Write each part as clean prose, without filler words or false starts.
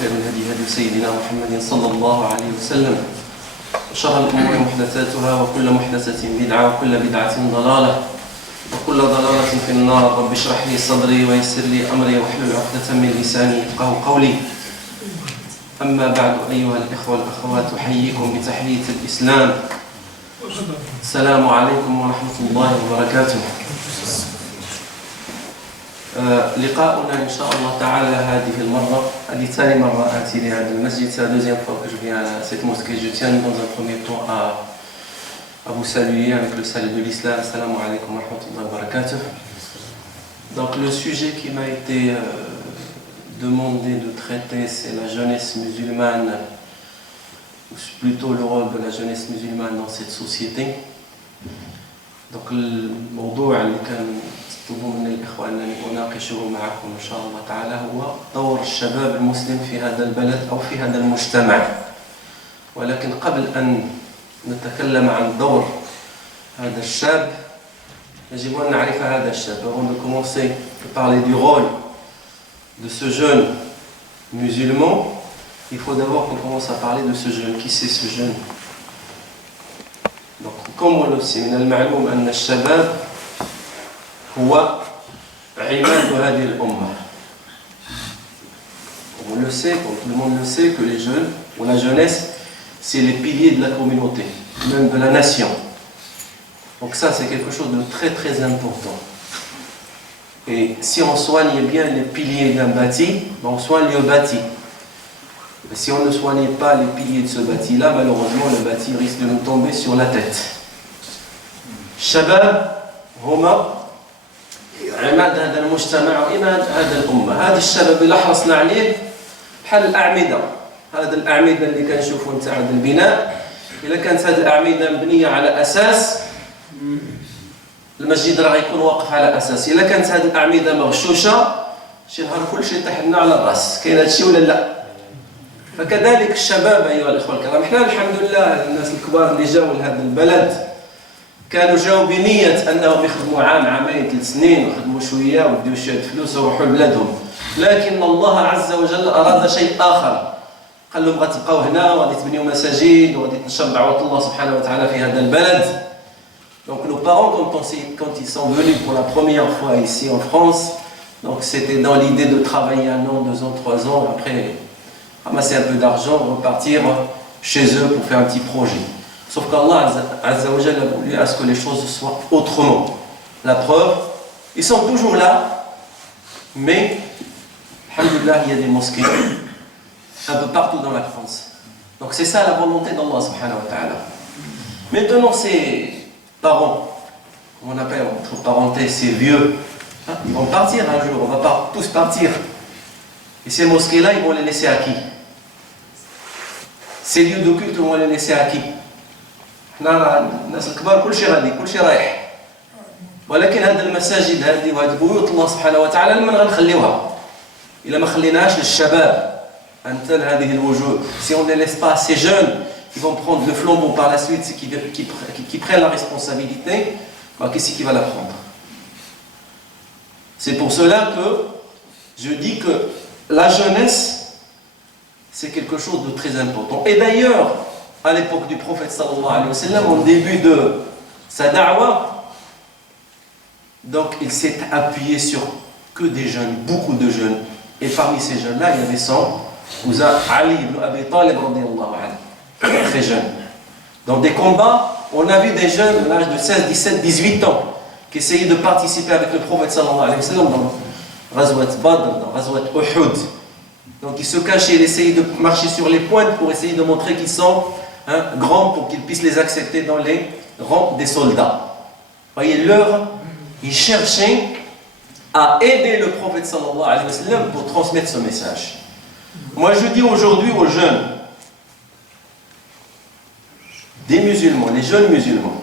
وخير الهدي هدي سيدنا محمد صلى الله عليه وسلم وشر الأمور محدثاتها وكل محدثة بدعة وكل بدعة ضلالة وكل ضلالة في النار. رب اشرح لي صدري ويسر لي أمري واحلل عقدة من لساني يفقهوا قولي. أما بعد أيها الإخوة والأخوات أحييكم بتحية الإسلام. السلام عليكم ورحمة الله وبركاته. لقاؤنا إن شاء الله تعالى هذه المرة هذه ثاني مرة آتي لهذا المسجد. C'est la deuxième fois que je viens à cette mosquée. Je tiens dans un premier temps à vous saluer avec le salut de l'islam. Assalamu alaikum wa rahmatullahi wa barakatuh. Donc le sujet qui m'a été demandé de traiter, c'est la jeunesse musulmane, ou plutôt le rôle de la jeunesse musulmane dans cette société. Donc الموضوع اللي كان تطلبوا من الإخوة أنني أناقشه معكم إن شاء الله تعالى هو دور الشباب المسلم في هذا البلد أو في هذا المجتمع. ولكن قبل أن نتكلم عن دور هذا الشاب يجب أن نعرف هذا الشاب. Avant de commencer à parler du rôle de ce jeune musulman, il faut d'abord qu'on commence à parler de ce jeune. Qui c'est ce jeune? Donc, comme on le sait, من المعلوم أن الشباب هو عماد هذه الأمة. On le sait, comme tout le monde le sait, que les jeunes ou la jeunesse, c'est les piliers de la communauté, même de la nation. Donc ça, c'est quelque chose de très très important. Et si on soigne bien les piliers d'un bâti, on soigne le bâti. Mais si on ne soigne pas les piliers de ce bâti-là, malheureusement, le bâti risque de nous tomber sur la tête. الشباب هما عماد هذا المجتمع وإماد هذا الأمة. هذا الشباب اللي حرصنا عليه بحال الأعمدة. هذا الأعمدة اللي كنشوفوا نتاع هذا البناء، إذا كانت هذه الأعمدة مبنية على أساس، المسجد راه يكون واقف على أساس. إذا كانت هذه الأعمدة مغشوشة شي نهار كل شيء طيح لنا على الرأس. كاين هذا الشيء ولا لا؟ فكذلك الشباب أيها الإخوة الكرام، احنا الحمد لله الناس الكبار اللي جاوا لهذا البلد كانوا جاوا بنية أنهم يخدموا عام عامين 3 سنين ويخدموا شوية ويديو شوية فلوس ويروحوا لبلادهم. لكن الله عز وجل أراد شيء آخر، قال لهم غتبقاو هنا وغادي تبنيو مساجد وغادي تنشر دعوة الله سبحانه وتعالى في هذا البلد. Donc nos parents, quand ils sont venus pour la première fois ici en France, donc c'était dans l'idée de travailler 1 an, 2 ans, 3 ans, après ramasser un peu d'argent, repartir chez eux pour faire un petit projet. Sauf qu'Allah Azza wa Jalla a voulu à ce que les choses soient autrement. La preuve, ils sont toujours là, mais, alhamdoulilah, il y a des mosquées un peu partout dans la France. Donc c'est ça la volonté d'Allah subhanahu wa ta'ala. Maintenant, ces parents, comme on appelle entre parenthèses ces vieux, ils vont partir un jour, on ne va pas tous partir. Et ces mosquées-là, ils vont les laisser à qui? Ces lieux de culte, ils vont les laisser à qui? الناس الكبار كل شيء غادي، كل شيء رايح. ولكن هذه المساجد هذه وهذه بيوت الله سبحانه وتعالى لمن غنخليوها؟ إلا ما خليناهاش للشباب أمثال هذه الوجوه. Si on ne laisse pas ces jeunes qui vont prendre le flambeau par la suite, qui prennent la responsabilité, qu'est-ce qui va la prendre? C'est pour cela que je dis que la jeunesse, c'est quelque chose de très important. Et d'ailleurs, à l'époque du prophète sallallahu alayhi wa sallam, au début de sa da'wa, donc il s'est appuyé sur que des jeunes, beaucoup de jeunes. Et parmi ces jeunes-là, il y avait son cousin Ali ibn Abi Talib radiyallahu anhu, très jeune. Dans des combats, on a vu des jeunes de l'âge de 16, 17, 18 ans qui essayaient de participer avec le prophète sallallahu alayhi wa sallam dans Ghazwat Badr, dans Ghazwat Uhud. Donc ils se cachaient, ils essayaient de marcher sur les pointes pour essayer de montrer qu'ils sont grands pour qu'ils puissent les accepter dans les rangs des soldats. Voyez, ils cherchaient à aider le prophète sallallahu alayhi wa sallam pour transmettre ce message. Moi je dis aujourd'hui aux jeunes, des musulmans, les jeunes musulmans,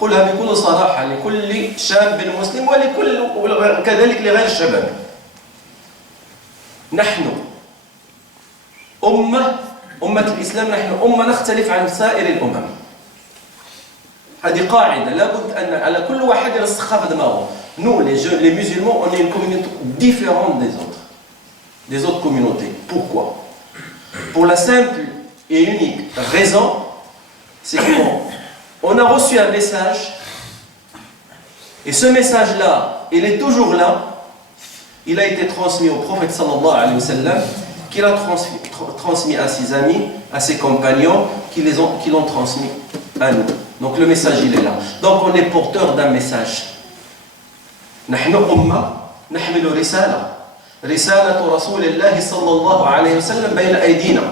قلها بكل صراحة لكل شاب مسلم وكذلك لغير الشباب. نحن أمة الإسلام، نحن أمة نختلف عن سائر الأمم. هذه قاعدة لابد أن على كل واحد يرسخها في دماغه. Nous, les musulmans, on est une communauté différente des autres communautés. Pourquoi? Pour la simple et unique raison, c'est qu'on a reçu un message, et ce message-là, il est toujours là, il a été transmis au prophète sallallahu alayhi wa sallam, qui l'a transmis à ses amis, à ses compagnons, qui l'ont transmis à nous. Donc le message, il est là. Donc on est porteur d'un message. نحن أمة نحمل رسالة رسول الله صلى الله عليه وسلم بين أيدينا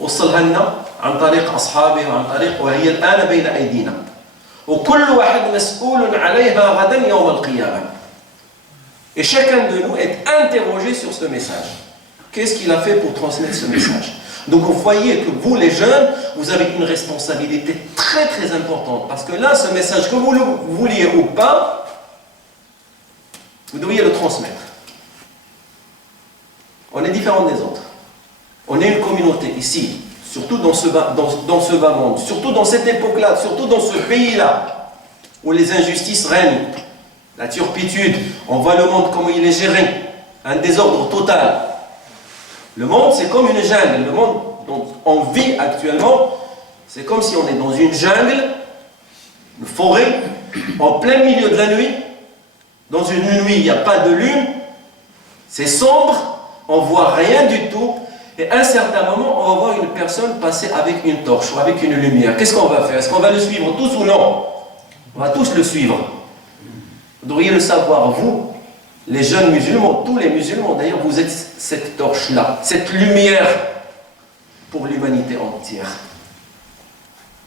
وصلها لنا عن طريق أصحابه وعن طريق وهي الآن بين أيدينا وكل واحد مسؤول عليها غدا يوم القيامة. Et chacun de nous est interrogé sur ce message. Qu'est-ce qu'il a fait pour transmettre ce message? Donc vous voyez que vous les jeunes, vous avez une responsabilité très très importante. Parce que là, ce message, que vous le vouliez ou pas, vous devriez le transmettre. On est différents des autres. On est une communauté ici, surtout dans ce bas monde, surtout dans cette époque-là, surtout dans ce pays-là, où les injustices règnent, la turpitude, on voit le monde comment il est géré, un désordre total. Le monde, c'est comme une jungle. Le monde dont on vit actuellement, c'est comme si on est dans une jungle, une forêt, en plein milieu de la nuit. Dans une nuit, il n'y a pas de lune, c'est sombre, on ne voit rien du tout. Et à un certain moment, on va voir une personne passer avec une torche ou avec une lumière. Qu'est-ce qu'on va faire? Est-ce qu'on va le suivre tous ou non? On va tous le suivre. Vous devriez le savoir, vous, les jeunes musulmans, tous les musulmans d'ailleurs, vous êtes cette torche-là, cette lumière pour l'humanité entière.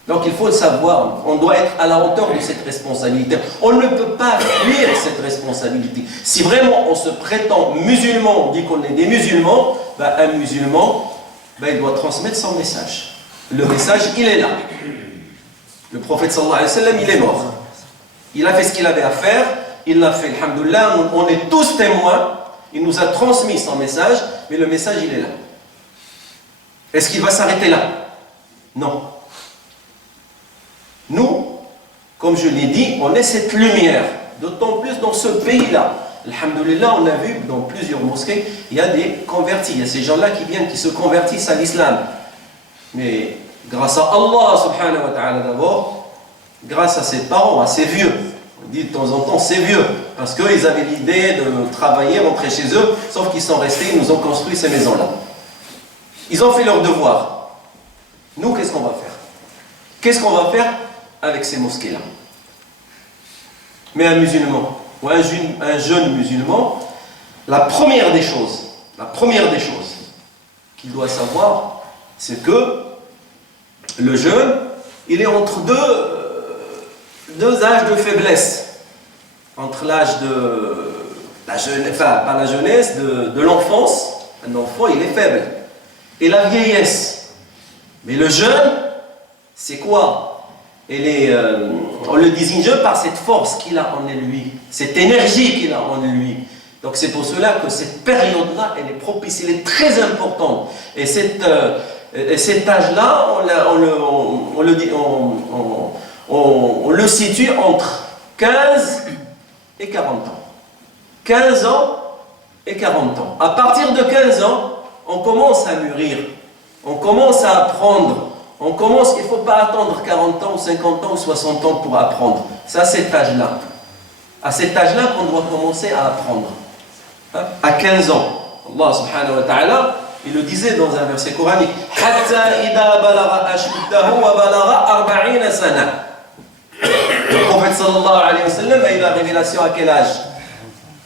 Donc il faut le savoir, on doit être à la hauteur de cette responsabilité. On ne peut pas fuir cette responsabilité. Si vraiment on se prétend musulman, on dit qu'on est des musulmans, un musulman, il doit transmettre son message. Le message, il est là. Le prophète sallallahu alayhi wa sallam, il est mort. Il a fait ce qu'il avait à faire, il l'a fait, alhamdoulilah, on est tous témoins, il nous a transmis son message, mais le message, il est là. Est-ce qu'il va s'arrêter là? Non. Nous, comme je l'ai dit, on est cette lumière, d'autant plus dans ce pays-là. Alhamdoulilah, on a vu dans plusieurs mosquées, il y a des convertis, il y a ces gens-là qui viennent, qui se convertissent à l'islam. Mais grâce à Allah subhanahu wa ta'ala d'abord, grâce à ses parents, à ses vieux. On dit de temps en temps ses vieux, parce qu'ils avaient l'idée de travailler, rentrer chez eux, sauf qu'ils sont restés, ils nous ont construit ces maisons-là. Ils ont fait leur devoir. Nous, qu'est-ce qu'on va faire? Qu'est-ce qu'on va faire avec ces mosquées-là? Mais un musulman, ou un jeune musulman, la première des choses qu'il doit savoir, c'est que le jeune, il est entre deux âges de faiblesse. Entre l'âge de la jeunesse, enfin pas la jeunesse, de l'enfance. Un enfant, il est faible. Et la vieillesse. Mais le jeune, c'est quoi? On le désigne par cette force qu'il a en lui, cette énergie qu'il a en lui. Donc c'est pour cela que cette période-là, elle est propice, elle est très importante. Et cet âge-là, on le situe entre 15 et 40 ans. 15 ans et 40 ans. À partir de 15 ans, on commence à mûrir, on commence à apprendre. Il ne faut pas attendre 40 ans ou 50 ans ou 60 ans pour apprendre. C'est à cet âge-là. À cet âge-là qu'on doit commencer à apprendre. À 15 ans. Allah subhanahu wa ta'ala, il le disait dans un verset coranique. Hatta idha balagha ashuddahu wa balagha 40 sana. Le prophète sallallahu alayhi wa sallam a eu la révélation à quel âge?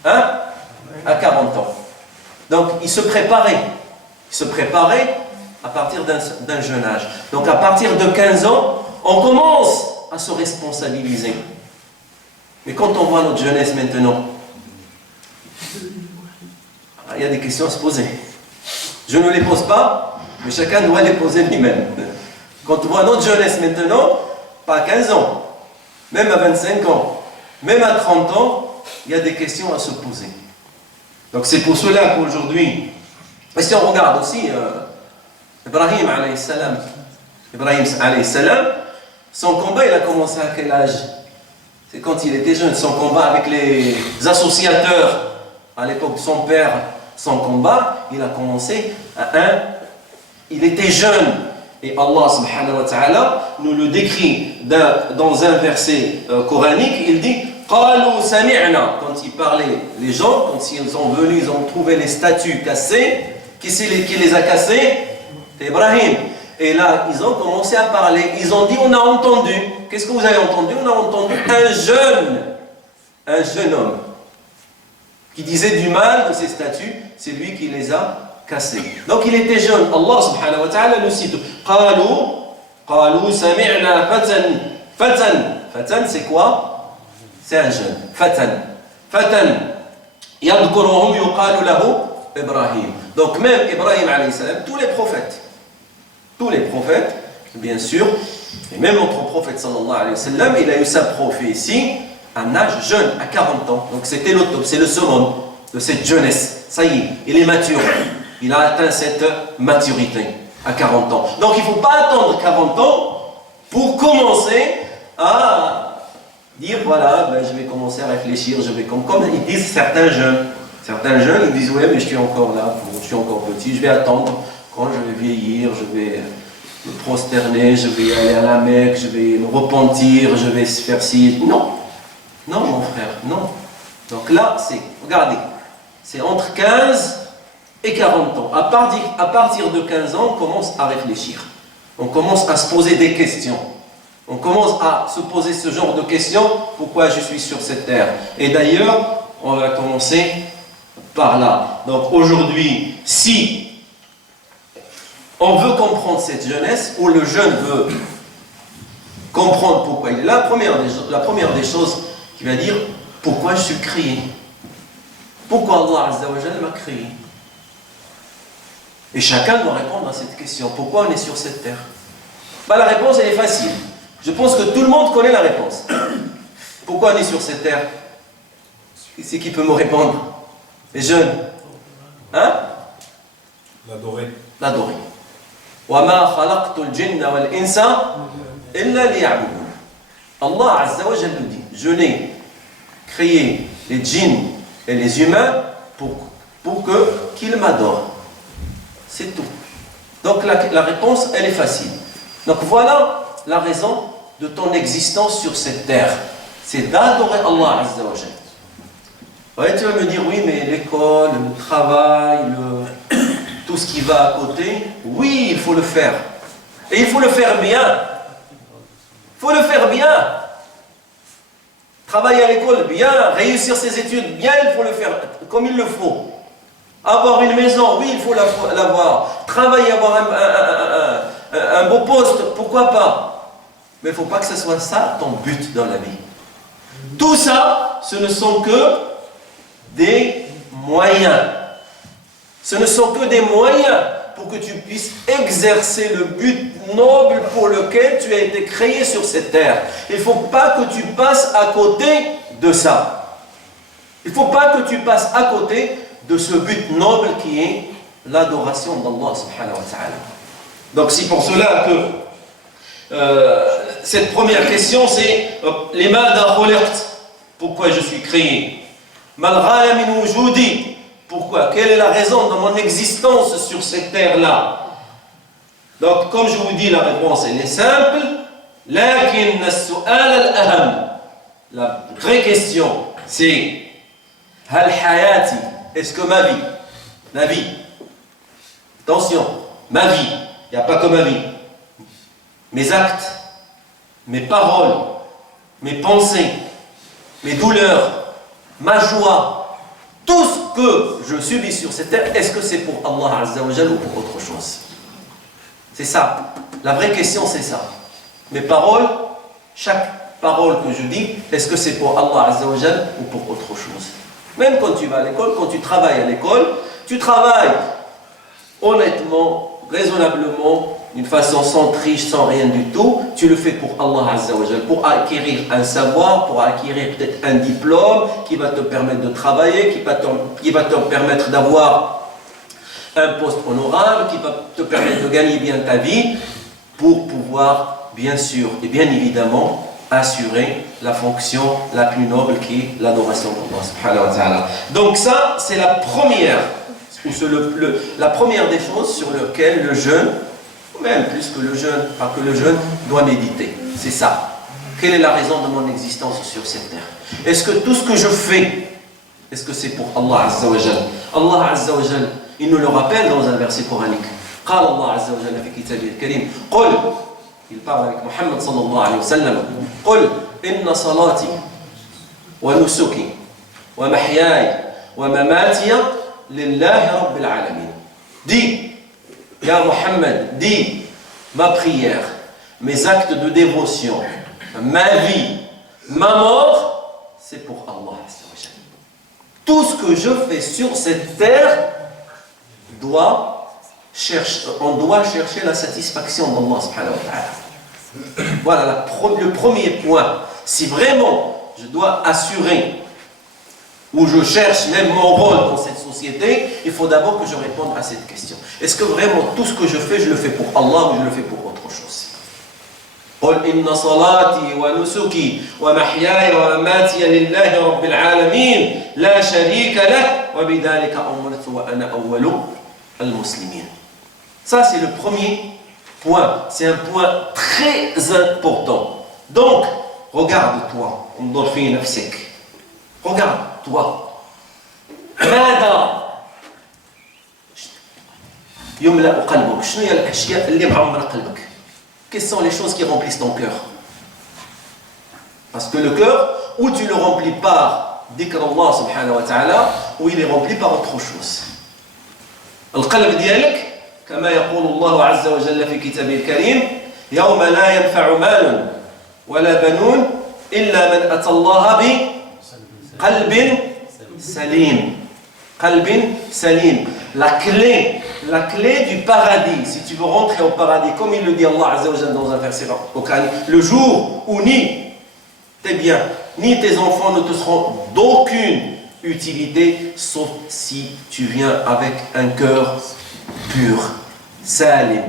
À 40 ans. Donc il se préparait. À partir d'un jeune âge. Donc à partir de 15 ans, on commence à se responsabiliser. Mais quand on voit notre jeunesse maintenant, il y a des questions à se poser. Je ne les pose pas, mais chacun doit les poser lui-même. Quand on voit notre jeunesse maintenant, pas à 15 ans, même à 25 ans, même à 30 ans, il y a des questions à se poser. Donc c'est pour cela qu'aujourd'hui, et si on regarde aussi Ibrahim alayhi salam, son combat il a commencé à quel âge? C'est quand il était jeune, son combat avec les associateurs. À l'époque de son père, son combat, il a commencé à il était jeune. Et Allah subhanahu wa ta'ala nous le décrit dans un verset coranique, il dit قالوا سمعنا. Quand il parlait, les gens, quand ils sont venus, ils ont trouvé les statues cassées. Qui les a cassées? C'est Ibrahim. Et là, ils ont commencé à parler. Ils ont dit, on a entendu. Qu'est-ce que vous avez entendu? On a entendu un jeune homme qui disait du mal de ces statues. C'est lui qui les a cassées. Donc il était jeune. Allah subhanahu wa ta'ala le cite. قالوا سمعنا فتى c'est quoi? C'est un jeune. فتى يذكرهم يقال له Ibrahim. Donc même Ibrahim alayhi salam, tous les prophètes, bien sûr, et même notre prophète sallallahu alayhi wa sallam, il a eu sa prophétie à un âge jeune, à 40 ans. Donc c'était c'est le summum de cette jeunesse. Ça y est, il est mature. Il a atteint cette maturité à 40 ans. Donc il ne faut pas attendre 40 ans pour commencer à dire voilà, ben, je vais commencer à réfléchir, comme ils disent certains jeunes. Certains jeunes, ils disent, ouais, mais je suis encore là, je suis encore petit, je vais attendre quand je vais vieillir, je vais me prosterner, je vais aller à la Mecque, je vais me repentir, je vais faire ci. Non, mon frère, non. Donc là, regardez, c'est entre 15 et 40 ans. À partir de 15 ans, on commence à réfléchir. On commence à se poser des questions. On commence à se poser ce genre de questions. Pourquoi je suis sur cette terre? Et d'ailleurs, on va commencer par là. Donc aujourd'hui, si on veut comprendre cette jeunesse, ou le jeune veut comprendre pourquoi il est là, la première des choses qu'il va dire, pourquoi je suis créé? Pourquoi Allah Azza wa Jalla m'a créé? Et chacun doit répondre à cette question. Pourquoi on est sur cette terre? La réponse, elle est facile. Je pense que tout le monde connaît la réponse. Pourquoi on est sur cette terre? C'est qui peut me répondre? Les jeunes. Hein? L'adorer. L'adorer. وَمَا خَلَقْتُ الْجِنَّ وَالْإِنسَ إِلَّا لِيَعْبُدُونِ. Allah Azza wa Jalla dit, je n'ai créé les djinns et les humains pour qu'ils m'adorent. C'est tout. Donc la réponse, elle est facile. Donc voilà la raison de ton existence sur cette terre. C'est d'adorer Allah Azza wa Jalla. Ouais, tu vas me dire, oui, mais l'école, le travail, tout ce qui va à côté, oui, il faut le faire. Et il faut le faire bien. Il faut le faire bien. Travailler à l'école, bien. Réussir ses études, bien, il faut le faire comme il le faut. Avoir une maison, oui, il faut l'avoir. Travailler, avoir un beau poste, pourquoi pas. Mais il ne faut pas que ce soit ça ton but dans la vie. Tout ça, ce ne sont que des moyens. Ce ne sont que des moyens pour que tu puisses exercer le but noble pour lequel tu as été créé sur cette terre. Il ne faut pas que tu passes à côté de ça. Il ne faut pas que tu passes à côté de ce but noble qui est l'adoration d'Allah subhanahu wa ta'ala. Donc c'est pour cela que cette première question c'est les mada khuliqt, pourquoi je suis créé? Malghaya min wujudi, pourquoi? Quelle est la raison de mon existence sur cette terre-là? Donc comme je vous dis, la réponse elle est simple. Lakin as-su'al al-aham, la vraie question c'est hal hayati, est-ce que ma vie, attention, ma vie, il n'y a pas que ma vie, mes actes, mes paroles, mes pensées, mes douleurs, ma joie, tout ce que je subis sur cette terre, est-ce que c'est pour Allah Azza wa Jalla ou pour autre chose? C'est ça. La vraie question, c'est ça. Mes paroles, chaque parole que je dis, est-ce que c'est pour Allah Azza wa Jalla ou pour autre chose? Même quand tu vas à l'école, quand tu travailles à l'école, tu travailles honnêtement, raisonnablement, d'une façon sans triche, sans rien du tout, tu le fais pour Allah Azza wa Jalla, pour acquérir un savoir, pour acquérir peut-être un diplôme qui va te permettre de travailler, qui va te permettre d'avoir un poste honorable, qui va te permettre de gagner bien ta vie, pour pouvoir, bien sûr et bien évidemment, assurer la fonction la plus noble qui est l'adoration d'Allah subhanahu wa ta'ala. Donc ça, c'est la première ou c'est la première des choses sur lesquelles le jeune, ou même plus que le jeune, pas que le jeune, doit méditer. C'est ça. Quelle est la raison de mon existence sur cette terre? Est-ce que tout ce que je fais, est-ce que c'est pour Allah Azza wa Jal? Allah Azza wa Jal, il nous le rappelle dans un verset coranique. قال الله عز وجل في كتابه الكريم قل il parle avec Muhammad sallallahu alayhi wa sallam قل إن صلاتي ونسكي ومحياي ومماتي لله رب العالمين. Dis, ya Muhammad, dis, ma prière, mes actes de dévotion, ma vie, ma mort, c'est pour Allah Azza wa Jal. Tout ce que je fais sur cette terre on doit chercher la satisfaction d'Allah subhanahu wa ta'ala. Voilà le premier point. Si vraiment je dois assurer ou je cherche même mon rôle dans cette société, il faut d'abord que je réponde à cette question. Est-ce que vraiment tout ce que je fais, je le fais pour Allah ou je le fais pour autre chose? قل إن صلاتي ونسكي ومحياي ومماتي لله رب العالمين لا شريك له وبذلك أمرت وأنا أول المسلمين. Ça, c'est le premier point. C'est un point très important. Donc, regarde-toi. Regarde-toi. ماذا يملأ قلبك؟ شنو هي الأشياء اللي معمرة قلبك؟ Quelles sont les choses qui remplissent ton cœur? Parce que le cœur, ou tu le remplis par dhikr Allah subhanahu wa ta'ala, ou il est rempli par autre chose. القلب ديالك كما يقول الله عز وجل في كتابه الكريم يوم لا ينفع مال ولا بنون إلا من أتى الله بقلب سليم. قلب سليم. La clé du paradis, si tu veux rentrer au paradis, comme il le dit Allah Azza wa Jalla dans un verset au Coran, le jour où ni tes biens, ni tes enfants ne te seront d'aucune utilité, sauf si tu viens avec un cœur pur, salim,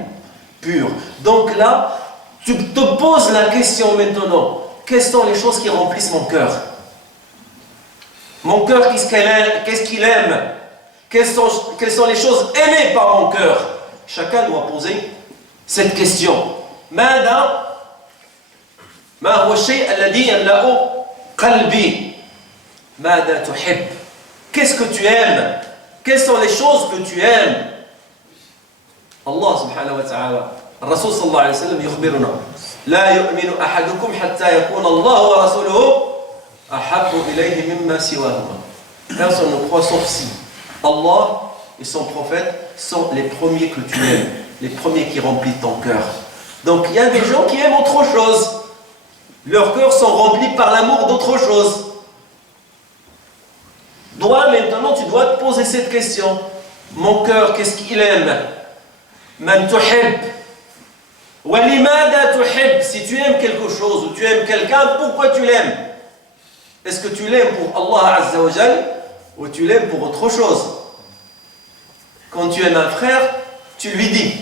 pur. Donc là, tu te poses la question maintenant, quelles sont les choses qui remplissent mon cœur? Mon cœur, qu'est-ce qu'il aime? Quelles sont les choses aimées par mon cœur? Chacun doit poser cette question. ما هو الشيء الذي يملأ قلبي؟ ماذا تحب؟ Qu'est-ce que tu aimes? Quelles sont les choses que tu aimes? Allah subhanahu wa ta'ala, الرسول صلى الله عليه وسلم يخبرنا لا يؤمن أحدكم حتى يكون الله ورسوله أحب إليه مما سواهما. Personne ne croit sauf si Allah et son prophète sont les premiers que tu aimes, les premiers qui remplissent ton cœur. Donc il y a des gens qui aiment autre chose. Leurs cœurs sont remplis par l'amour d'autre chose. Toi maintenant tu dois te poser cette question. Mon cœur, qu'est-ce qu'il aime? Man tuhib. Wa limada tuhib. Si tu aimes quelque chose ou tu aimes quelqu'un, pourquoi tu l'aimes? Est-ce que tu l'aimes pour Allah Azza wa Jal ou tu l'aimes pour autre chose? Quand tu aimes un frère, tu lui dis.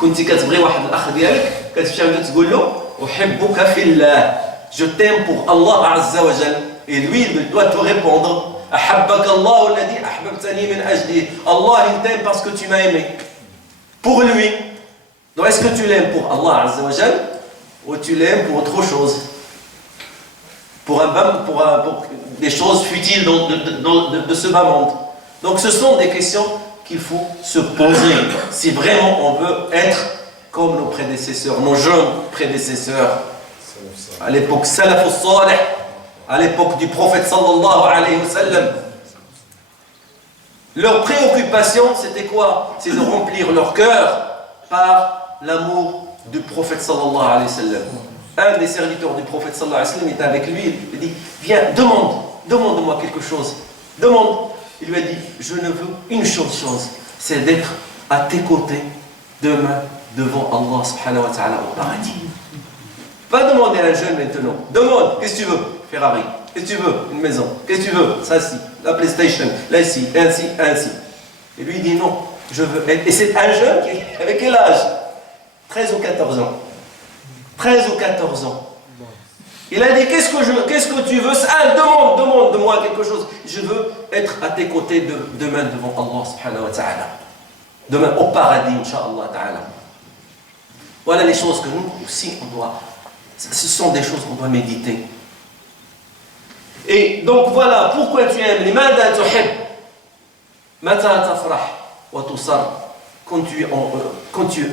كنتي كتبغي واحد الاخ ديالك كتمشي عنده تقول له احبك في الله. Je t'aime pour Allah Azza wa Jal. Et lui, il doit te répondre أحبك الله الذي أحببتني من أجله. Allah, il t'aime parce que tu m'as aimé. Pour lui. Donc est-ce que tu l'aimes pour Allah Azza wa Jal ou tu l'aimes pour autre chose? Pour des choses futiles de ce bas monde. Donc ce sont des questions qu'il faut se poser si vraiment on veut être comme nos prédécesseurs, nos jeunes prédécesseurs. À l'époque Salaf al-Salih, à l'époque du prophète sallallahu alayhi wa sallam. Leur préoccupation, c'était quoi? C'est de remplir leur cœur par l'amour du prophète sallallahu alayhi wa sallam. Un des serviteurs du prophète sallallahu alayhi wa sallam était avec lui, il dit, viens, demande-moi quelque chose, demande. Il lui a dit, je ne veux une chose, c'est d'être à tes côtés demain devant Allah subhanahu wa ta'ala au paradis. Pas demander à un jeune maintenant, demande, qu'est-ce que tu veux? Ferrari, qu'est-ce que tu veux? Une maison, qu'est-ce que tu veux? Ça, si, la PlayStation, là, ici, ainsi. Et lui, il dit non, je veux être. Et c'est un jeune qui, avec quel âge? 13 ou 14 ans. 13 ou 14 ans. Il a dit, qu'est-ce que tu veux? Demande de moi quelque chose. Je veux être à tes côtés demain devant Allah subhanahu wa ta'ala. Demain au paradis, Inch'Allah ta'ala. Voilà les choses que nous aussi, ce sont des choses qu'on doit méditer. Et donc voilà, pourquoi tu aimes? لماذا تحب؟ متى تفرح وتصر؟ Quand tu es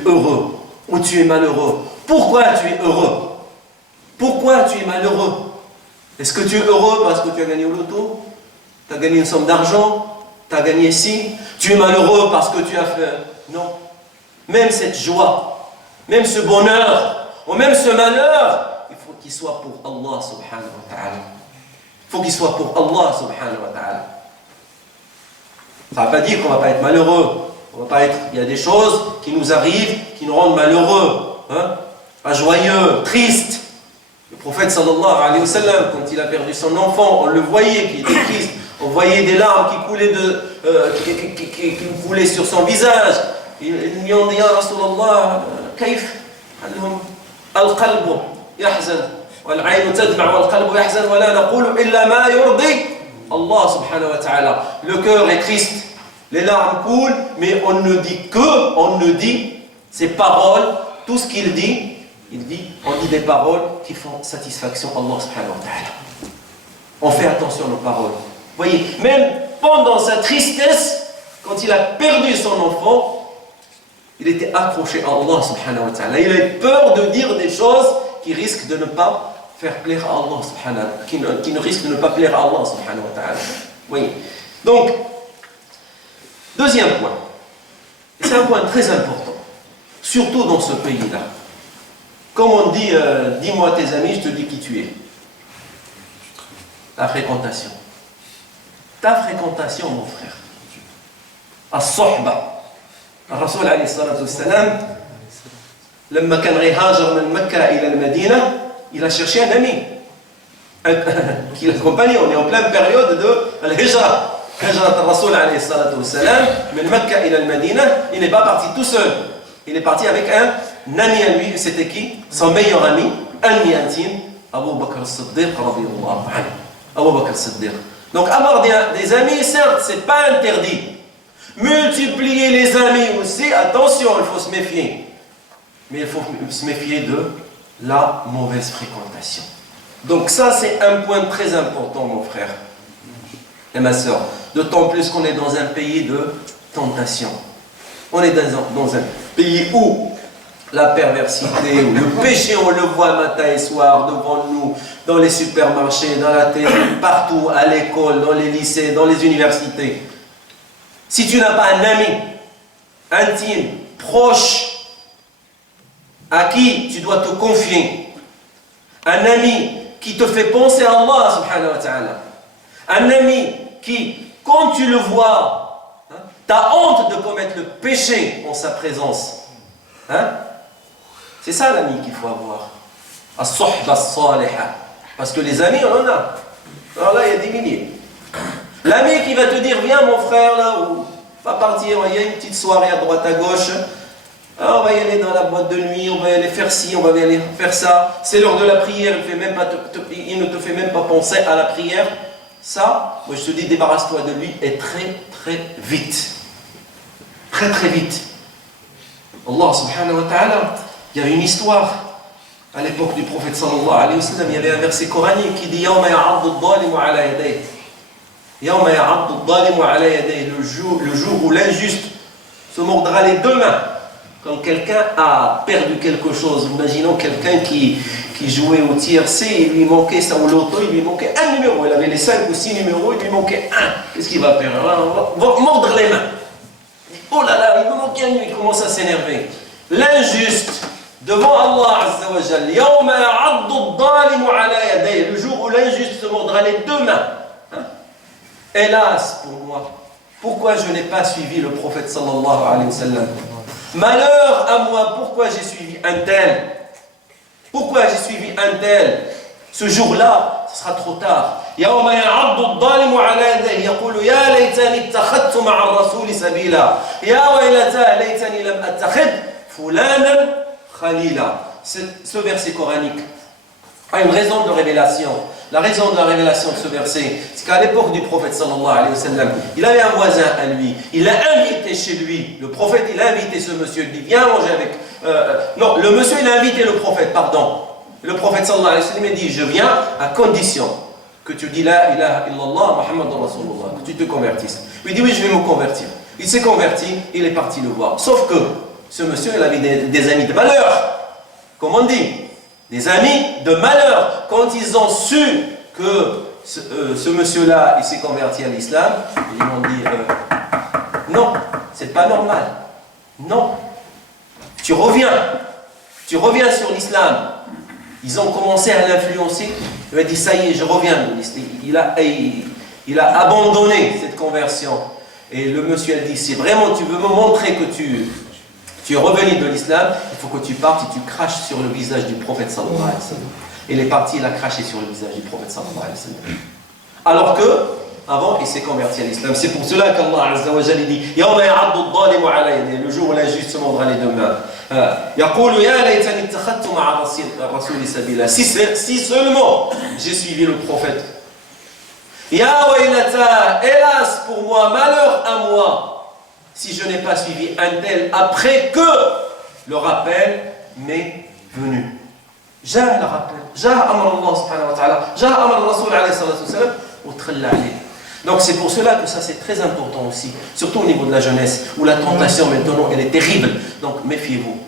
heureux ou tu es malheureux. Pourquoi tu es heureux? Pourquoi tu es malheureux? Est-ce que tu es heureux parce que tu as gagné au loto? Tu as gagné une somme d'argent? Tu as gagné ici? Tu es malheureux parce que tu as fait... Non. Même cette joie, même ce bonheur, ou même ce malheur, il faut qu'il soit pour Allah subhanahu wa ta'ala. Il faut qu'il soit pour Allah subhanahu wa ta'ala. Ça ne veut pas dire qu'on ne va pas être malheureux. Il y a des choses qui nous arrivent, qui nous rendent malheureux, pas joyeux, tristes. Le prophète sallallahu alayhi wa sallam, quand il a perdu son enfant, on le voyait qui était triste. On voyait des larmes qui coulaient sur son visage. Il lui ont dit, Ya Rasulallah, كيف؟ قال لهم القلب يحزن والعين تدمع والقلب يحزن ولا نقول إلا ما يرضي Allah subhanahu wa ta'ala. Le cœur est triste, les larmes coulent, mais on ne dit ces paroles, tout ce qu'il dit, on dit des paroles qui font satisfaction à Allah subhanahu wa ta'ala. On fait attention à nos paroles. Vous voyez, même pendant sa tristesse, quand il a perdu son enfant, il était accroché à Allah subhanahu wa ta'ala. Il avait peur de dire des choses qui risquent de ne pas faire plaire à Allah subhanahu wa ta'ala, qui ne risquent de ne pas plaire à Allah subhanahu wa ta'ala. Oui. Donc, deuxième point, et c'est un point très important, surtout dans ce pays-là. Comme on dit, dis-moi tes amis, je te dis qui tu es. La fréquentation. Ta fréquentation, mon frère. As-sohba. الرسول عليه الصلاة والسلام لما كان غيهاجر من مكة إلى المدينة il a cherché un ami qui l'accompagnait. On est en pleine période de l'hijra. Hijrat al-Rasoul alayhi salatu wassalam من مكة إلى المدينة. Il n'est pas parti tout seul. Il est parti avec un ami à lui. C'était qui? Son meilleur ami, un ami intime, Abu Bakr as-Siddiq radiyallahu anhu. Abu Bakr as-Siddiq. Donc avoir des amis, certes, c'est pas interdit. Multiplier les amis aussi, attention, il faut se méfier. Mais il faut se méfier de la mauvaise fréquentation. Donc ça, c'est un point très important, mon frère et ma soeur. D'autant plus qu'on est dans un pays de tentation. On est dans un pays où la perversité, où le péché, on le voit matin et soir devant nous, dans les supermarchés, dans la télé, partout, à l'école, dans les lycées, dans les universités. Si tu n'as pas un ami intime, proche, à qui tu dois te confier, un ami qui te fait penser à Allah subhanahu wa ta'ala, un ami qui, quand tu le vois, tu as honte de commettre le péché en sa présence. C'est ça l'ami qu'il faut avoir. As-sohba as-saliha. Parce que les amis, on en a. Alors là, il y a des milliers. L'ami qui va te dire, viens mon frère, là, on va partir, il y a une petite soirée à droite à gauche, alors, on va y aller dans la boîte de nuit, on va y aller faire ci, on va y aller faire ça, c'est l'heure de la prière, il ne te fait même pas penser à la prière. Ça, moi je te dis, débarrasse-toi de lui et très très vite. Très très vite. Allah subhanahu wa ta'ala, il y a une histoire. À l'époque du prophète sallallahu alayhi wa sallam, il y avait un verset coranique qui dit Yawma ya'addu ad-dalimu ala yadayhi. Yawma ya'addu ad-dalimu ala yadayhi. Le jour où l'injuste se mordra les deux mains. Quand quelqu'un a perdu quelque chose, imaginons quelqu'un qui jouait au tiercé, il lui manquait ça au loto, il lui manquait un numéro. Il avait les 5 ou 6 numéros, il lui manquait un. Qu'est-ce qu'il va faire? Il va mordre les mains. Oh là là, il me manque un, il commence à s'énerver. L'injuste, devant Allah Azza wa Jal, Yawma ya'addu ad-dalimu ala yadayhi, le jour où l'injuste se mordra les deux mains. Hélas pour moi, pourquoi je n'ai pas suivi le prophète sallallahu alayhi wa sallam? Malheur à moi, pourquoi j'ai suivi un tel? Pourquoi j'ai suivi un tel? Ce jour-là, ce sera trop tard. يوم يعض الظالم على يديه يقول يا ليتني اتخذت مع الرسول سبيلا يا ويلتى ليتني لم اتخذ فلانا خليلا. Ce verset coranique a une raison de révélation. La raison de la révélation de ce verset, c'est qu'à l'époque du prophète sallallahu alayhi wa sallam, il avait un voisin à lui, il l'a invité chez lui. Le prophète, il a invité ce monsieur, il dit viens manger avec. Non, le monsieur, il a invité le prophète, pardon. Le prophète sallallahu alayhi wa sallam, il dit je viens à condition que tu dis la ilaha illallah Muhammadur Rasulullah, que tu te convertisses. Il dit oui, je vais me convertir. Il s'est converti, il est parti le voir. Sauf que ce monsieur, il avait des amis de malheur, comme on dit. Des amis de malheur, quand ils ont su que ce monsieur-là, il s'est converti à l'islam, ils m'ont dit non, c'est pas normal. Non, tu reviens sur l'islam. Ils ont commencé à l'influencer. Il a dit ça y est, je reviens. Il a abandonné cette conversion. Et le monsieur a dit si vraiment tu veux me montrer que tu es revenu de l'islam, il faut que tu partes et tu craches sur le visage du prophète sallallahu alayhi wa sallam. Il est parti, il a craché sur le visage du prophète sallallahu alayhi wa sallam. Alors que, avant, il s'est converti à l'islam. C'est pour cela qu'Allah azza wa jalla dit Yawma ya'addu ad-dhalimu ala yadayhi, le jour où l'injuste se mordra les deux mains. Yaqulu ya laytani ittakhadtu ma'a rasuli sabila. Si seulement j'ai suivi le prophète. Ya waylata, hélas pour moi, malheur à moi, si je n'ai pas suivi un tel après que le rappel m'est venu. جاء le rappel, جاء أمر الله سبحانه وتعالى, جاء أمر الرسول عليه الصلاة والسلام وتخلى عليه. Donc c'est pour cela que ça c'est très important aussi, surtout au niveau de la jeunesse, où la tentation maintenant elle est terrible. Donc méfiez-vous.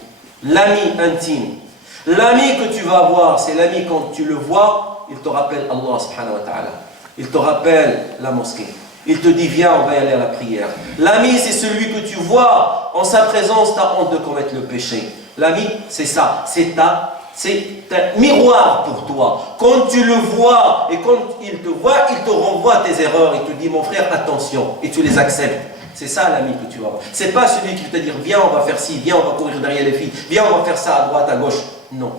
L'ami intime, l'ami que tu vas voir, c'est l'ami quand tu le vois, il te rappelle Allah subhanahu wa ta'ala. Il te rappelle la mosquée. Il te dit viens, on va y aller à la prière. L'ami, c'est celui que tu vois en sa présence, tu as honte de commettre le péché. L'ami, c'est ça, c'est un miroir pour toi. Quand tu le vois et quand il te voit, il te renvoie tes erreurs. Il te dit mon frère, attention, et tu les acceptes. C'est ça l'ami que tu vas voir. C'est pas celui qui va te dire viens, on va faire ci, viens, on va courir derrière les filles, viens, on va faire ça à droite, à gauche. Non.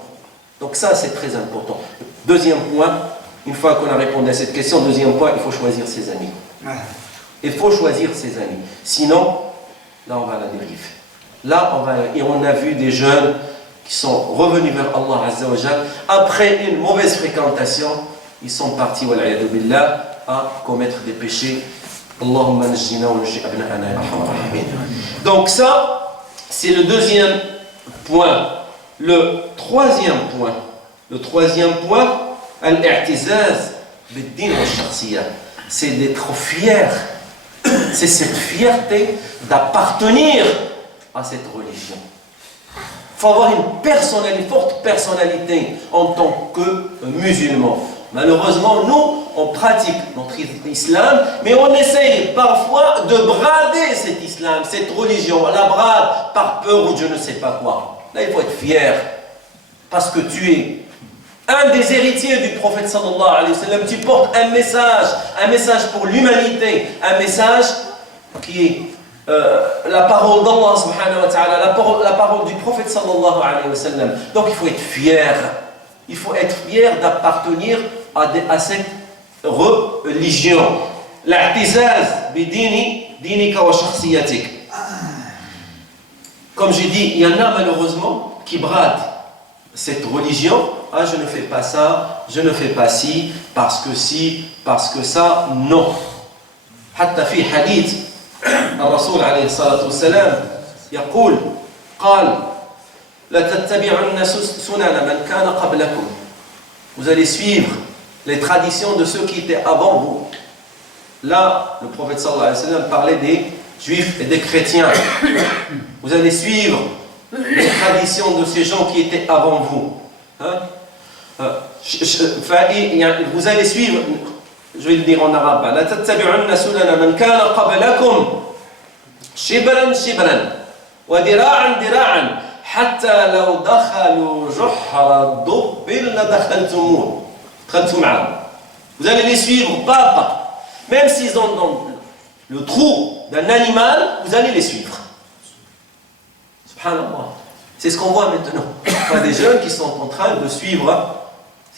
Donc ça, c'est très important. Deuxième point, une fois qu'on a répondu à cette question, deuxième point, il faut choisir ses amis. Il faut choisir ses amis. Sinon, là, on va à la dérive. Là, on a vu des jeunes qui sont revenus vers Allah Azza wa Jal. Après une mauvaise fréquentation, ils sont partis, wal'ayadu billah, à commettre des péchés. Allahumma najjina wa najji abna'ana ya arhamar rahimin. Donc ça, c'est le deuxième point. Le troisième point, al-i'tizaz bid-din wa shakhsiyya. C'est d'être fier, c'est cette fierté d'appartenir à cette religion. Il faut avoir une forte personnalité en tant que musulman. Malheureusement, nous, on pratique notre islam, mais on essaye parfois de brader cet islam, cette religion, on la brade par peur ou je ne sais pas quoi. Là, il faut être fier, parce que tu es un des héritiers du prophète sallallahu alayhi wa sallam, tu portes un message pour l'humanité, un message qui est la parole d'Allah subhanahu wa ta'ala, la parole du prophète sallallahu alayhi wa sallam. Donc il faut être fier d'appartenir à cette religion. L'a'tizaz bidini dinika wa shakhsiyatik. Comme j'ai dit, il y en a malheureusement qui bradent cette religion. Ah, je ne fais pas ça, je ne fais pas ci, parce que ça, non. حتى في حديث الرسول عليه الصلاة والسلام يقول قال لتتبعن سنن من كان قبلكم. Vous allez suivre les traditions de ceux qui étaient avant vous. Là, le prophète sallallahu alayhi wa sallam parlait des juifs et des chrétiens. Vous allez suivre les traditions de ces gens qui étaient avant vous. Hein? Vous allez suivre, je vais le dire en arabe, la tattabi'unna sunana man kana qablakum shibran shibran wa dira'an dira'an hatta law dakhalu juhra dubbin la dakhaltum ma'ahum. Vous allez les suivre pas à pas, même s'ils sont dans le trou d'un animal, vous allez les suivre. Subhanallah. C'est ce qu'on voit maintenant. Il y a des jeunes qui sont en train de suivre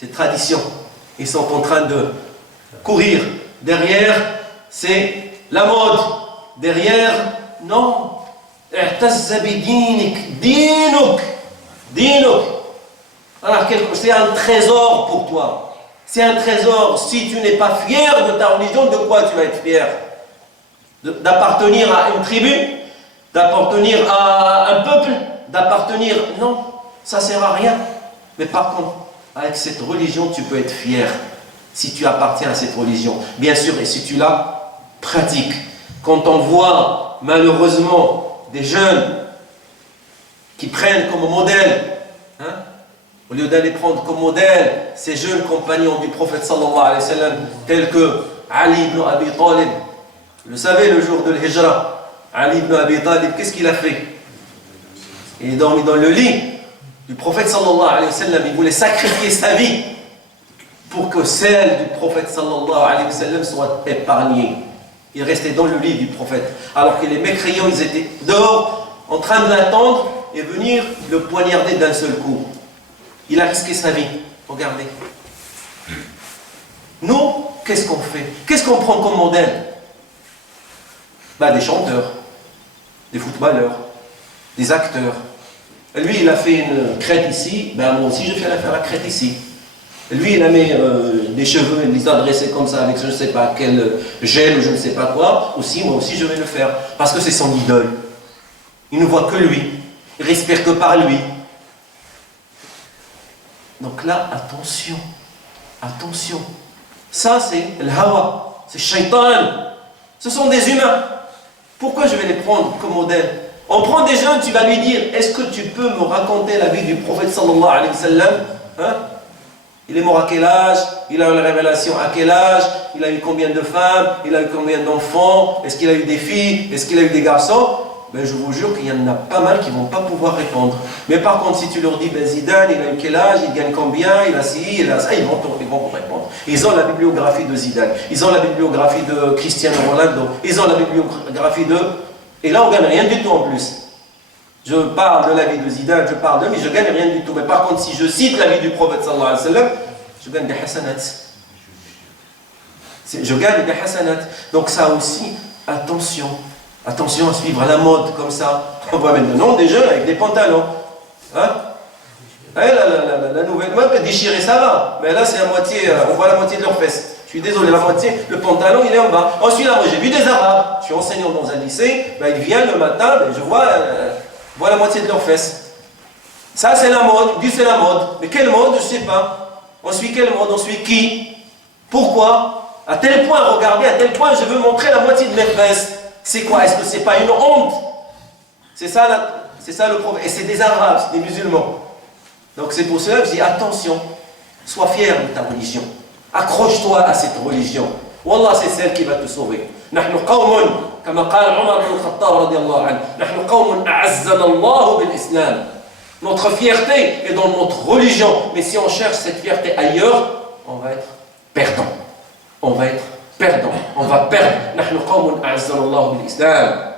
ces traditions. Ils sont en train de courir. Derrière, c'est la mode. Derrière, non. I'tazza bidinik, dinuk. Alors, c'est un trésor pour toi. C'est un trésor. Si tu n'es pas fier de ta religion, de quoi tu vas être fier? D'appartenir à une tribu? D'appartenir à un peuple? D'appartenir... Non, ça ne sert à rien. Mais par contre, avec cette religion, tu peux être fier. Si tu appartiens à cette religion. Bien sûr, et si tu la pratiques. Quand on voit, malheureusement, des jeunes qui prennent comme modèle, au lieu d'aller prendre comme modèle ces jeunes compagnons du prophète sallallahu alayhi wa sallam, tels que Ali ibn Abi Talib. Vous le savez, le jour de l'Hijra, Ali ibn Abi Talib, qu'est-ce qu'il a fait? Il est dormi dans le lit du prophète sallallahu alayhi wa sallam. Il voulait sacrifier sa vie pour que celle du prophète sallallahu alayhi wa sallam soit épargnée. Il restait dans le lit du prophète. Alors que les mécréants, ils étaient dehors, en train de l'attendre et venir le poignarder d'un seul coup. Il a risqué sa vie. Regardez. Nous, qu'est-ce qu'on fait? Qu'est-ce qu'on prend comme modèle? Des chanteurs, des footballeurs, des acteurs. Lui, il a fait une crête ici. Moi aussi, je vais faire la crête ici. Lui, il a mis des cheveux, il les a dressés comme ça avec je ne sais pas quel gel ou je ne sais pas quoi. Aussi, moi aussi, je vais le faire. Parce que c'est son idole. Il ne voit que lui. Il respire que par lui. Donc là, attention. Attention. Ça, c'est le hawa. C'est shaitan. Ce sont des humains. Pourquoi je vais les prendre comme modèle? On prend des jeunes, tu vas lui dire, est-ce que tu peux me raconter la vie du prophète sallallahu alayhi wa sallam? Il est mort à quel âge? Il a eu la révélation à quel âge? Il a eu combien de femmes? Il a eu combien d'enfants? Est-ce qu'il a eu des filles? Est-ce qu'il a eu des garçons? Je vous jure qu'il y en a pas mal qui ne vont pas pouvoir répondre. Mais par contre, si tu leur dis, Zidane, il a eu quel âge? Il gagne combien? Il a ci, il a ça, ils vont répondre. Ils ont la bibliographie de Zidane. Ils ont la bibliographie de Cristiano Ronaldo. Ils ont la bibliographie de... Et là, on ne gagne rien du tout en plus. Je parle de la vie de Zidane, je parle de, mais je ne gagne rien du tout. Mais par contre, si je cite la vie du prophète sallallahu alayhi wa sallam, je gagne des hasanats. Je gagne des hasanats. Donc ça aussi, attention. Attention à suivre la mode comme ça. On voit maintenant des jeunes avec des pantalons. La nouvelle mode, déchirée, ça va. Mais là, c'est à moitié, on voit la moitié de leurs fesses. Je suis désolé, la moitié, le pantalon, il est en bas. Ensuite, là, moi, j'ai vu des Arabes. Je suis enseignant dans un lycée. Ils viennent le matin, je vois la moitié de leurs fesses. Ça, c'est la mode. Ils disent c'est la mode. Mais quelle mode? Je ne sais pas. On suit quelle mode? On suit qui? Pourquoi? À tel point, regardez, à tel point, je veux montrer la moitié de mes fesses. C'est quoi? Est-ce que c'est pas une honte? C'est ça le problème. Et c'est des Arabes, c'est des musulmans. Donc c'est pour cela que je dis attention, sois fier de ta religion. Accroche-toi à cette religion. Wallah, c'est celle qui va te sauver. نحن قوم كما قال عمر بن الخطاب رضي الله عنه نحن قوم أعزنا الله بالإسلام. Notre fierté est dans notre religion. Mais si on cherche cette fierté ailleurs, on va être perdant. On va être perdant. On va perdre. نحن قوم أعزنا الله بالإسلام.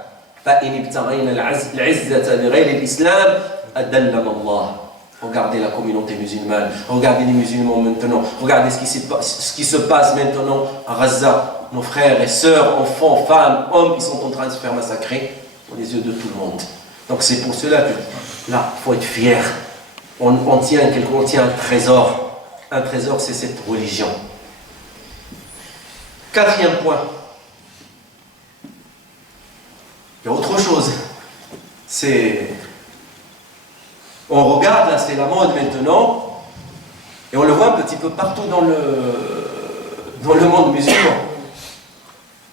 فإن ابتغينا العزة بغير الإسلام أذلنا الله. Regardez la communauté musulmane, regardez les musulmans maintenant, regardez ce qui se passe maintenant à Gaza. Nos frères et sœurs, enfants, femmes, hommes, ils sont en train de se faire massacrer aux yeux de tout le monde. Donc c'est pour cela que là, il faut être fier. On tient un trésor. Un trésor, c'est cette religion. Quatrième point. Il y a autre chose. On regarde, là, c'est la mode maintenant, et on le voit un petit peu partout dans le monde musulman.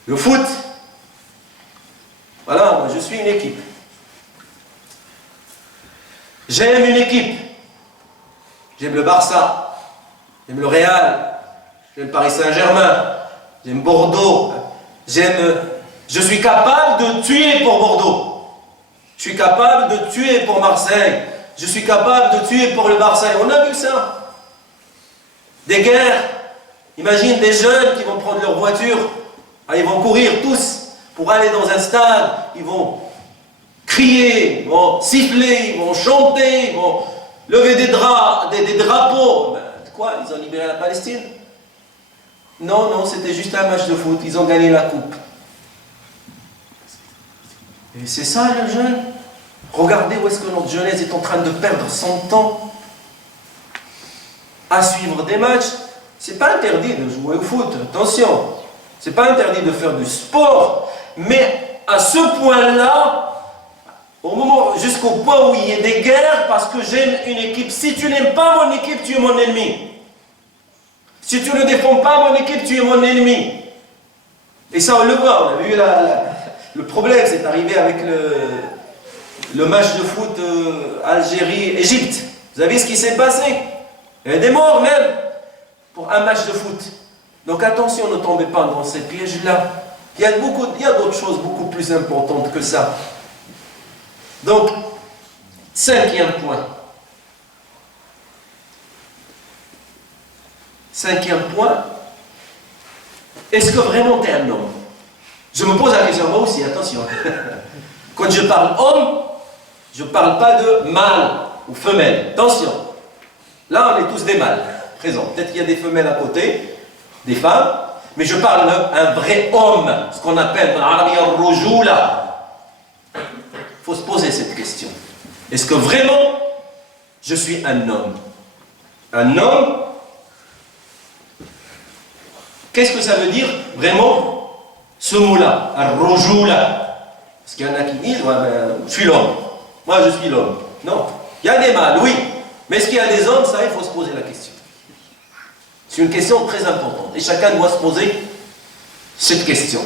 Le foot. Voilà, moi je suis une équipe. J'aime une équipe. J'aime le Barça, j'aime le Real, j'aime Paris Saint-Germain, j'aime Bordeaux, je suis capable de tuer pour Bordeaux. Je suis capable de tuer pour Marseille. Je suis capable de tuer pour le Barça. On a vu ça. Des guerres. Imagine des jeunes qui vont prendre leur voiture. Ils vont courir tous pour aller dans un stade. Ils vont crier, ils vont siffler, ils vont chanter, ils vont lever des drapeaux. Quoi? Ils ont libéré la Palestine? Non, c'était juste un match de foot. Ils ont gagné la coupe. Et c'est ça le jeune. Regardez où est-ce que notre jeunesse est en train de perdre son temps. à suivre des matchs. C'est pas interdit de jouer au foot, attention. C'est pas interdit de faire du sport. Mais à ce point-là, jusqu'au point où il y a des guerres parce que j'aime une équipe. Si tu n'aimes pas mon équipe, tu es mon ennemi. Si tu ne défends pas mon équipe, tu es mon ennemi. Et ça, on le voit. On a vu le problème, c'est arrivé avec le match de foot Algérie-Égypte. Vous avez vu ce qui s'est passé? Il y a des morts même pour un match de foot. Donc attention, ne tombez pas dans ces pièges-là. Il y a d'autres choses beaucoup plus importantes que ça. Donc, 5e point. 5e point. Est-ce que vraiment tu es un homme? Je me pose la question, moi aussi, attention. Quand je parle homme, je ne parle pas de mâle ou femelle. Attention. Là, on est tous des mâles présents. Peut-être qu'il y a des femelles à côté, des femmes, mais je parle d'un vrai homme, ce qu'on appelle dans l'arabe al-rujula. Il faut se poser cette question. Est-ce que vraiment je suis un homme? Un homme, qu'est-ce que ça veut dire vraiment ce mot-là, al-rujula? Parce qu'il y en a qui disent, ouais, je suis l'homme. Moi, je suis l'homme. Non. Il y a des mâles, oui. Mais est-ce qu'il y a des hommes? Ça, il faut se poser la question. C'est une question très importante. Et chacun doit se poser cette question.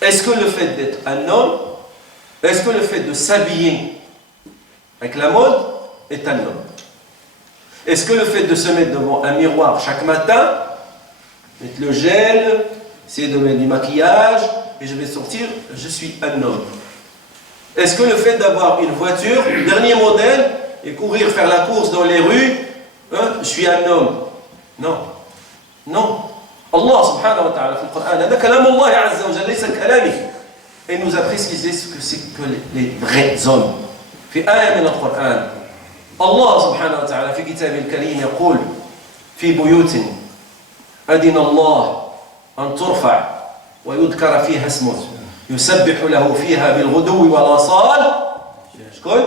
Est-ce que le fait d'être un homme, est-ce que le fait de s'habiller avec la mode est un homme? Est-ce que le fait de se mettre devant un miroir chaque matin, mettre le gel, essayer de mettre du maquillage, et je vais sortir, je suis un homme? Est-ce que le fait d'avoir une voiture, dernier modèle, et courir faire la course dans les rues, je suis un homme? Non. Non. Allah subhanahu wa ta'ala, dans le Coran, هذا كلام الله عز وجل ليس كلامي. Et nous a précisé ce que c'est que les vrais hommes. في آية من القرآن الله سبحانه وتعالى في كتابه الكريم يقول في بيوت أذن الله أن ترفع ويذكر فيها اسمه يسبح له فيها بالغدو والآصال شكون؟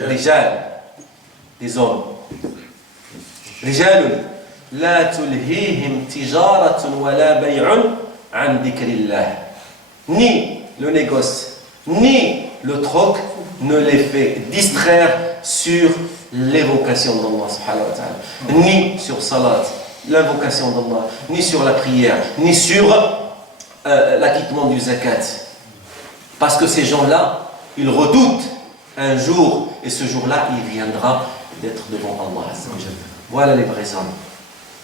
رجال. Des hommes. رجال لا تلهيهم تجارة ولا بيع عن ذكر الله. Ni le négoce, ni le troc ne les fait distraire sur l'évocation d'Allah subhanahu wa ta'ala, ni sur salat, l'invocation d'Allah, ni sur la prière, ni sur l'acquittement du zakat. Parce que ces gens-là, ils redoutent un jour, et ce jour-là, il viendra d'être devant Allah. Voilà les vrais hommes.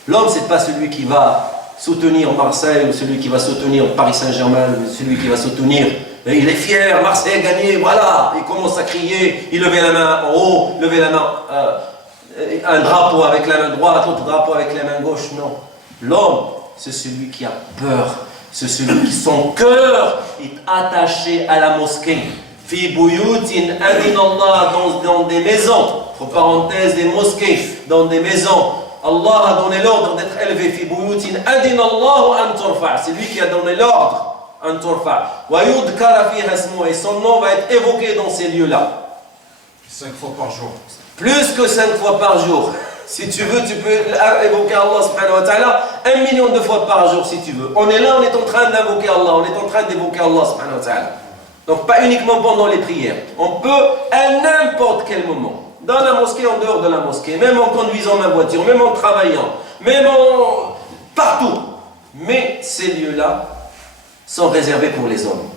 L'homme, c'est pas celui qui va soutenir Marseille, ou celui qui va soutenir Paris Saint-Germain, ou celui qui va soutenir, il est fier, Marseille a gagné, voilà, il commence à crier, il levait la main en haut, levait la main, un drapeau avec la main droite, l'autre drapeau avec la main gauche, non. L'homme, c'est celui qui a peur, c'est celui qui, son cœur est attaché à la mosquée. Fi buyutin adina Allah, dans des maisons, entre parenthèses, des mosquées, dans des maisons. Allah a donné l'ordre d'être élevé. Fi buyutin adina Allah an turfa. C'est lui qui a donné l'ordre. An turfa. Wa yudkara fiha ismuhu. Et son nom va être évoqué dans ces lieux-là. 5 fois par jour. Plus que 5 fois par jour. Si tu veux, tu peux évoquer Allah subhanahu wa ta'ala 1 million de fois par jour si tu veux. On est là, on est en train d'invoquer Allah. On est en train d'évoquer Allah subhanahu wa ta'ala. Donc pas uniquement pendant les prières. On peut à n'importe quel moment. Dans la mosquée, en dehors de la mosquée, même en conduisant ma voiture, même en travaillant, même partout. Mais ces lieux-là sont réservés pour les hommes.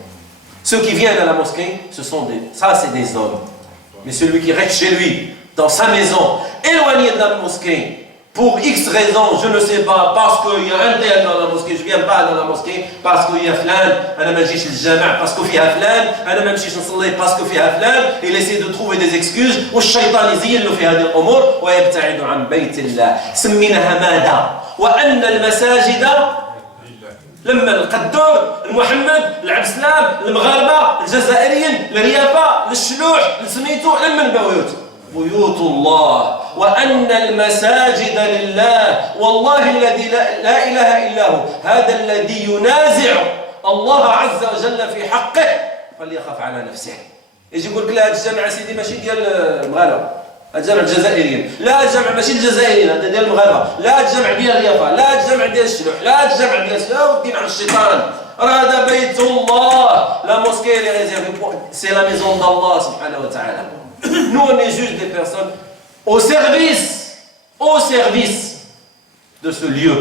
Ceux qui viennent à la mosquée, ça c'est des hommes. Mais celui qui reste chez lui, dans sa maison, éloigné de la mosquée, pour X raisons, je ne sais pas, parce qu'il y a un tel dans la mosquée, je ne viens pas dans la mosquée, parce qu'il y a flan, parce qu'il y a flan, parce qu'il y a flan, il essaie de trouver des excuses, والشيطان يزين له في هذه الأمور ويبتعد عن بيت الله. سميناها ماذا؟ وأن المساجد لما القدور المحمد العبد السلام المغاربة الجزائريين الريافة الشلوح سميتو لما البيوت بيوت الله وأن المساجد لله والله الذي لا إله إلا هو هذا الذي ينازع الله عز وجل في حقه فليخف على نفسه. يجي يقول لك لا هذا الجامع سيدي ماشي ديال المغاربه، هذا الجامع الجزائريين، لا هذا الجامع ماشي الجزائريين هذا ديال المغاربه، لا هذا الجامع ديال اليافا، لا هذا الجامع ديال الشلوح، لا هذا الجامع ديال ودينا على الشيطان. راه هذا بيت الله، لا mosquée est réservée pour c'est la maison d'Allah subhanahu wa ta'ala. Nous on est juste des personnes au service de ce lieu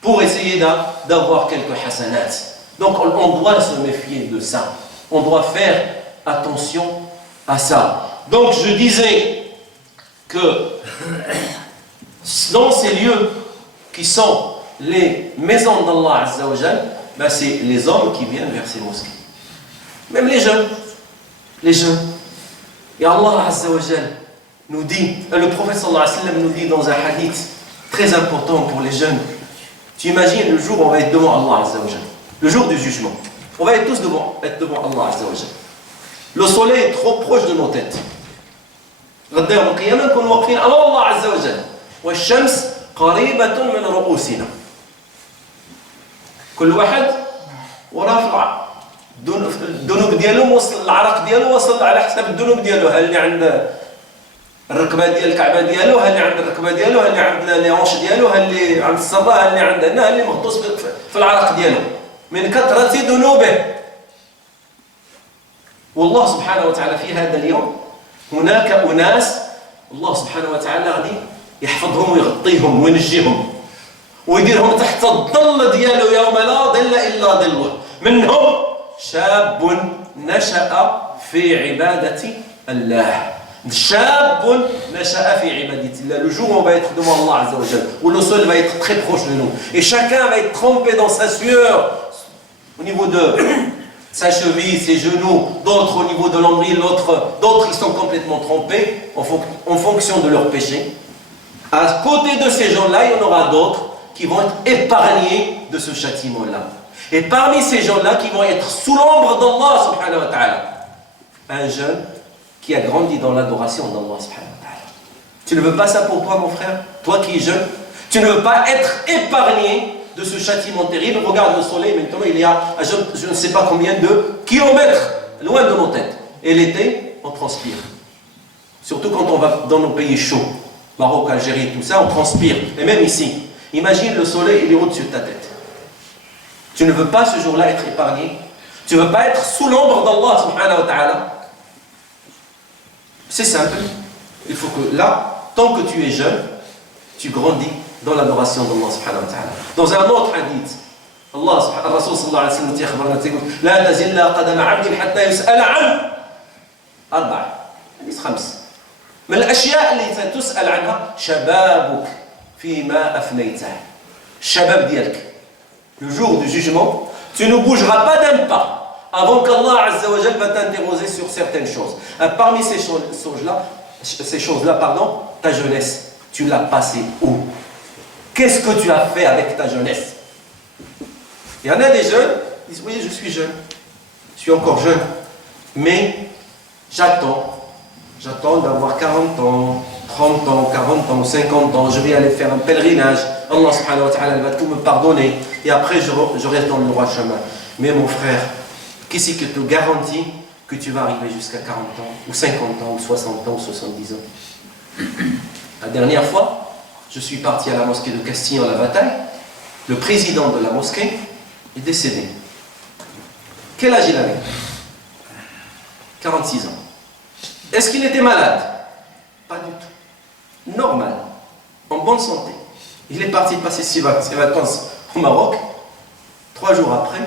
pour essayer d'avoir quelques hasanat. Donc on doit se méfier de ça. On doit faire attention à ça. Donc je disais que dans ces lieux qui sont les maisons d'Allah Azza wa Jal, ben c'est les hommes qui viennent vers ces mosquées. Même les jeunes. Les jeunes. Et Allah Azza wa Jal nous dit, le prophète sallallahu alayhi wa sallam nous dit dans un hadith très important pour les jeunes. Tu imagines le jour où on va être devant Allah Azza wa Jal, le jour du jugement. On va être tous devant Allah Azza wa Jal. Le soleil est trop proche de nos têtes. غدا يوم القيامة نكون واقفين أمام الله عز وجل والشمس قريبة من رؤوسنا. كل واحد وراه الذنوب ديالو وصل العرق ديالو وصل على حسب الذنوب ديالو، ها اللي عند الركبه ديال الكعبه ديالو، ها اللي عند الركبه ديالو، ها اللي عند اليونش ديالو، ها اللي عند الصبا، ها اللي عند هنا، ها اللي مغطوس في العرق ديالو من كثرة ذنوبه. والله سبحانه وتعالى في هذا اليوم هناك أناس الله سبحانه وتعالى غادي يحفظهم ويغطيهم وينجيهم ويديرهم تحت الظل ديالو يوم لا ظل إلا ظله. منهم شاب نشأ في عبادة الله. شاب نشأ في عبادة الله. Le jour où on va être devant Allah Azza wa Jal, où le sol va être très proche de nous, et chacun va être trempé dans sa sueur, au niveau de sa cheville, ses genoux, d'autres au niveau de l'ombril, d'autres ils sont complètement trempés en fonction de leur péché. À côté de ces gens-là, il y en aura d'autres qui vont être épargnés de ce châtiment-là. Et parmi ces gens-là qui vont être sous l'ombre d'Allah subhanahu wa ta'ala, un jeune qui a grandi dans l'adoration d'Allah subhanahu wa ta'ala. Tu ne veux pas ça pour toi, mon frère? Toi qui es jeune, tu ne veux pas être épargné de ce châtiment terrible. Regarde le soleil, maintenant il y a je ne sais pas combien de kilomètres loin de nos têtes. Et l'été, on transpire. Surtout quand on va dans nos pays chauds, Maroc, Algérie, tout ça, on transpire. Et même ici, imagine le soleil, il est au-dessus de ta tête. Tu ne veux pas ce jour-là être épargné. Tu ne veux pas être sous l'ombre d'Allah subhanahu wa ta'ala. C'est simple. Il faut que là, tant que tu es jeune, tu grandis dans l'adoration d'Allah subhanahu wa ta'ala. Dans un autre hadith, Allah subhanahu wa ta'ala dit لا تزل قدم عبد حتى يسأل عن أربع حديث 5 من الأشياء اللي تسأل عنها شبابك فيما أفنيته. الشباب ديالك. Le jour du jugement, tu ne bougeras pas d'un pas avant qu'Allah Azza wa Jal va t'interroger sur certaines choses. Parmi ces choses-là, ta jeunesse, tu l'as passée où? Qu'est-ce que tu as fait avec ta jeunesse? Il y en a des jeunes, ils disent oui, je suis jeune, je suis encore jeune, mais j'attends d'avoir 40 ans, 30 ans, 40 ans, 50 ans, je vais aller faire un pèlerinage, Allah subhanahu wa ta'ala va tout me pardonner, et après je reste dans le droit chemin. Mais mon frère, qu'est-ce qui te garantit que tu vas arriver jusqu'à 40 ans, ou 50 ans, ou 60 ans, ou 70 ans? La dernière fois, je suis parti à la mosquée de Castillon-la-Bataille, le président de la mosquée est décédé. Quel âge il avait? 46 ans. Est-ce qu'il était malade? Pas du tout. Normal, en bonne santé. Il est parti passer ses vacances au Maroc. 3 jours après,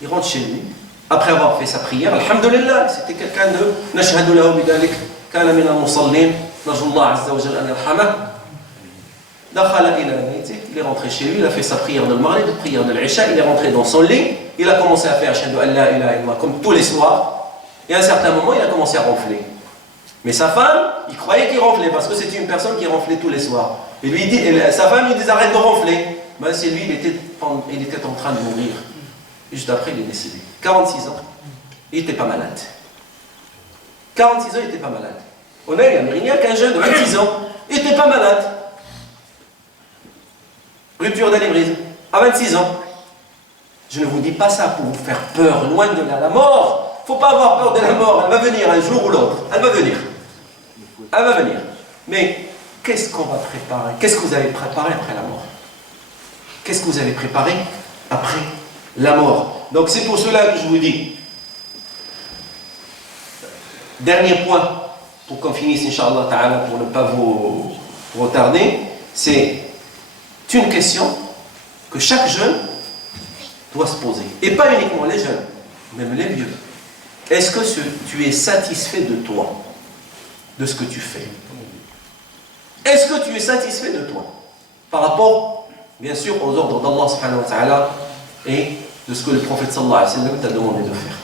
il rentre chez lui. Après avoir fait sa prière, alhamdulillah, c'était quelqu'un de nashhadu lahu bidalik, kana min al-musallin, najullah azza wa jalla an yarhamah. Dakhala ila baytih, il est rentré chez lui, il a fait sa prière de Maghrib, prière de l'Isha, il est rentré dans son lit, il a commencé à faire ashhadu an la ilaha illallah comme tous les soirs. Et à un certain moment, il a commencé à ronfler. Mais sa femme, il croyait qu'il ronflait parce que c'était une personne qui ronflait tous les soirs. Et lui dit, sa femme lui dit arrête de ronfler. Ben, c'est lui, il était en train de mourir. Et juste après, il est décédé. 46 ans. Il n'était pas malade. 46 ans, il n'était pas malade. On a il y a qu'un jeune de 26 ans, il n'était pas malade. Rupture d'anévrisme, à 26 ans. Je ne vous dis pas ça pour vous faire peur, loin de là. La mort, faut pas avoir peur de la mort, elle va venir un jour ou l'autre, elle va venir. Elle va venir. Mais qu'est-ce qu'on va préparer? Qu'est-ce que vous avez préparé après la mort? Qu'est-ce que vous avez préparé après la mort? Donc c'est pour cela que je vous dis. Dernier point, pour qu'on finisse, Inch'Allah Ta'ala, pour ne pas vous retarder, c'est une question que chaque jeune doit se poser. Et pas uniquement les jeunes, même les vieux. Est-ce que tu es satisfait de toi, de ce que tu fais? Est-ce que tu es satisfait de toi par rapport, bien sûr, aux ordres d'Allah subhanahu wa ta'ala et de ce que le prophète sallallahu alayhi wa sallam t'a demandé de faire?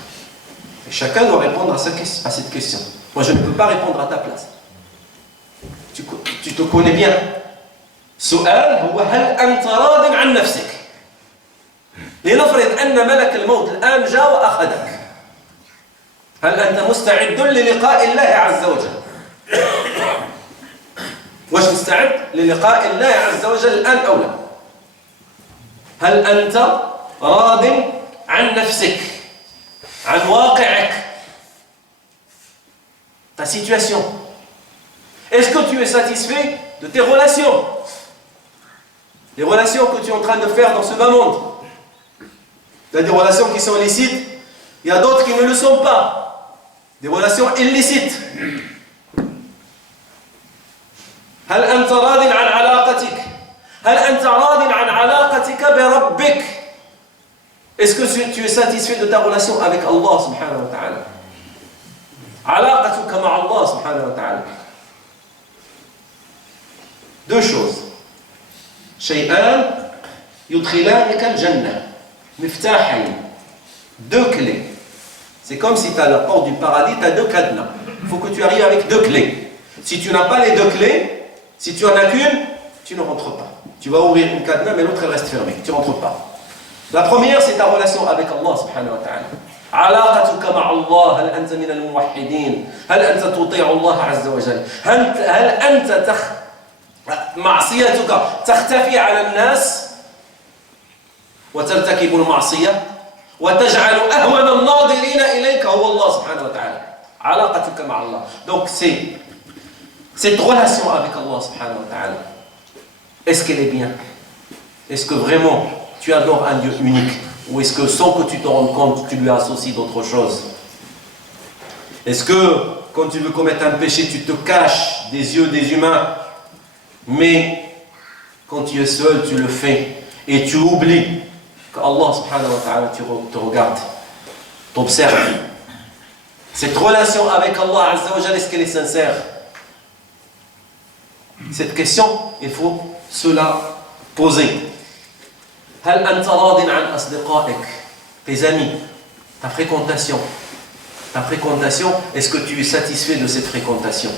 Et chacun doit répondre à cette question. Moi, je ne peux pas répondre à ta place. Tu te connais bien. سؤال هو هل أنت راض عن نفسك؟ لنفرض أن ملك الموت الآن جاء وأخذك. هل أنت مستعد للقاء الله عز وجل؟ واش مستعد للقاء الله عز وجل الآن أو لا؟ هل أنت راض عن نفسك؟ عن واقعك؟ Ta situation. Est-ce que tu es satisfait de tes relations? Les relations que tu es en train de faire dans ce bas monde. Il y a des relations qui sont licites, il y a d'autres qui ne le sont pas. Des relations illicites. هل أنت راض عن علاقتك؟ هل أنت راض عن علاقتك بربك؟ Est-ce que tu es satisfait de ta relation avec Allah subhanahu wa ta'ala? علاقتك مع الله سبحانه وتعالى. Deux choses. شيئان يدخلانك الجنة. مفتاحين. Deux clés. C'est comme si tu as la porte du paradis, tu as deux cadenas. Il faut que tu arrives avec deux clés. Si tu n'as pas les deux clés, si tu en as qu'une, tu ne rentres pas. Tu vas ouvrir une cadenas, mais l'autre elle reste fermée. Tu ne rentres pas. La première, c'est ta relation avec Allah subhanahu wa ta'ala. علاقتك مع الله. هل أنت من الموحدين؟ هل أنت تطيع الله عز وجل؟ هل أنت معصيتك تختفي على الناس وترتكب المعصية وتجعل أهون الناظرين إليك هو الله سبحانه وتعالى. علاقتك مع الله. Donc c'est cette relation avec Allah subhanahu wa ta'ala. Est-ce qu'elle est bien? Est-ce que vraiment tu adores un Dieu unique? Ou est-ce que sans que tu te rendes compte, tu lui associes d'autres choses? Est-ce que quand tu veux commettre un péché, tu te caches des yeux des humains, mais quand tu es seul, tu le fais et tu oublies qu'Allah subhanahu wa ta'ala te regarde, t'observe? Cette relation avec Allah azza wa jalla, est-ce qu'elle est sincère? Cette question, il faut se la poser. هل أنت راض عن أصدقائك? Tes amis, ta fréquentation. Ta fréquentation, est-ce que tu es satisfait de cette fréquentation?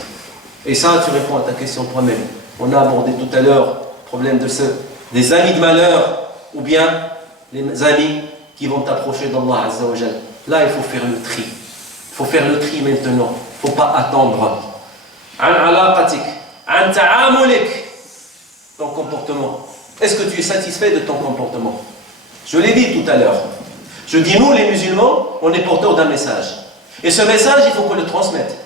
Et ça, tu réponds à ta question toi-même. On a abordé tout à l'heure le problème des amis de malheur ou bien les amis qui vont t'approcher d'Allah Azza wa Jal. Là, il faut faire le tri. Il faut faire le tri maintenant. Il ne faut pas attendre. عن علاقتك, عن تعاملك, ton comportement. Est-ce que tu es satisfait de ton comportement? Je l'ai dit tout à l'heure. Je dis, nous les musulmans, on est porteurs d'un message. Et ce message, il faut qu'on le transmette.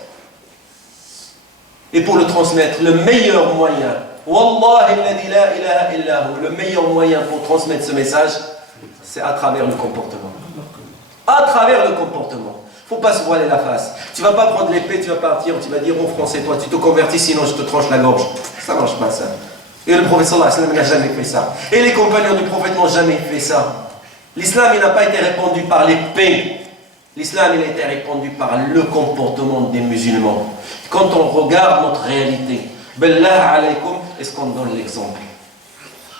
Et pour le transmettre, le meilleur moyen, Wallahi alladhi la ilaha illa hu, le meilleur moyen pour transmettre ce message, c'est à travers le comportement. À travers le comportement. Il ne faut pas se voiler la face. Tu ne vas pas prendre l'épée, tu vas partir, tu vas dire, oh français, toi, tu te convertis, sinon je te tranche la gorge. Ça ne marche pas, ça. Et le prophète sallallahu alayhi wa sallam n'a jamais fait ça. Et les compagnons du prophète n'ont jamais fait ça. L'islam, il n'a pas été répandu par l'épée. L'islam, il a été répandu par le comportement des musulmans. Quand on regarde notre réalité, Billah alaykum, est-ce qu'on donne l'exemple?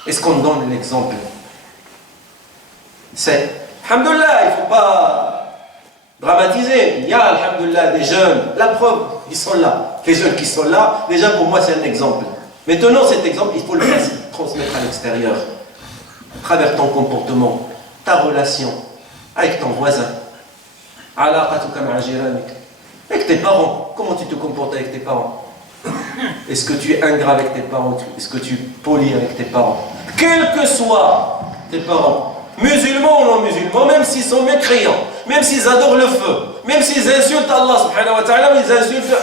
Est-ce qu'on donne l'exemple? C'est, alhamdoulilah, il ne faut pas dramatiser. Il y a, alhamdoulilah, des jeunes. La preuve, ils sont là. Les jeunes qui sont là, déjà pour moi, c'est un exemple. Maintenant, cet exemple, il faut le transmettre à l'extérieur, à travers ton comportement, ta relation avec ton voisin, avec tes parents. Comment tu te comportes avec tes parents? Est-ce que tu es ingrat avec tes parents? Est-ce que tu es poli avec tes parents? Quels que soient tes parents, musulmans ou non musulmans, même s'ils sont mécréants, même s'ils adorent le feu, même s'ils insultent Allah subhanahu wa ta'ala, ils insultent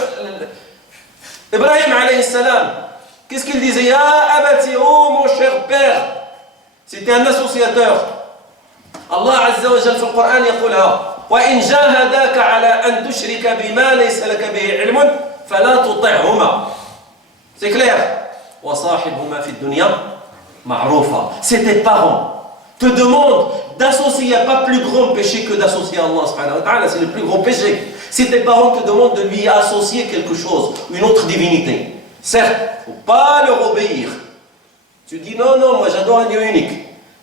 Ibrahim alayhi salam. Qu'est-ce qu'il disait? Ya abati, oh mon cher père. C'était un associateur. Allah azza wa jalla في القرآن يقولها وإن جاهداك على أن تشرك بما ليس لك به علم فلا تطعهما. C'est clair. وصاحبهما في الدنيا معروفا. C'est tes parents te demandent d'associer, pas plus grand péché que d'associer Allah subhanahu wa ta'ala, c'est le plus gros péché. Si tes parents te demandent de lui associer quelque chose, une autre divinité, certes, il ne faut pas leur obéir. Tu dis non, non, moi j'adore un Dieu unique,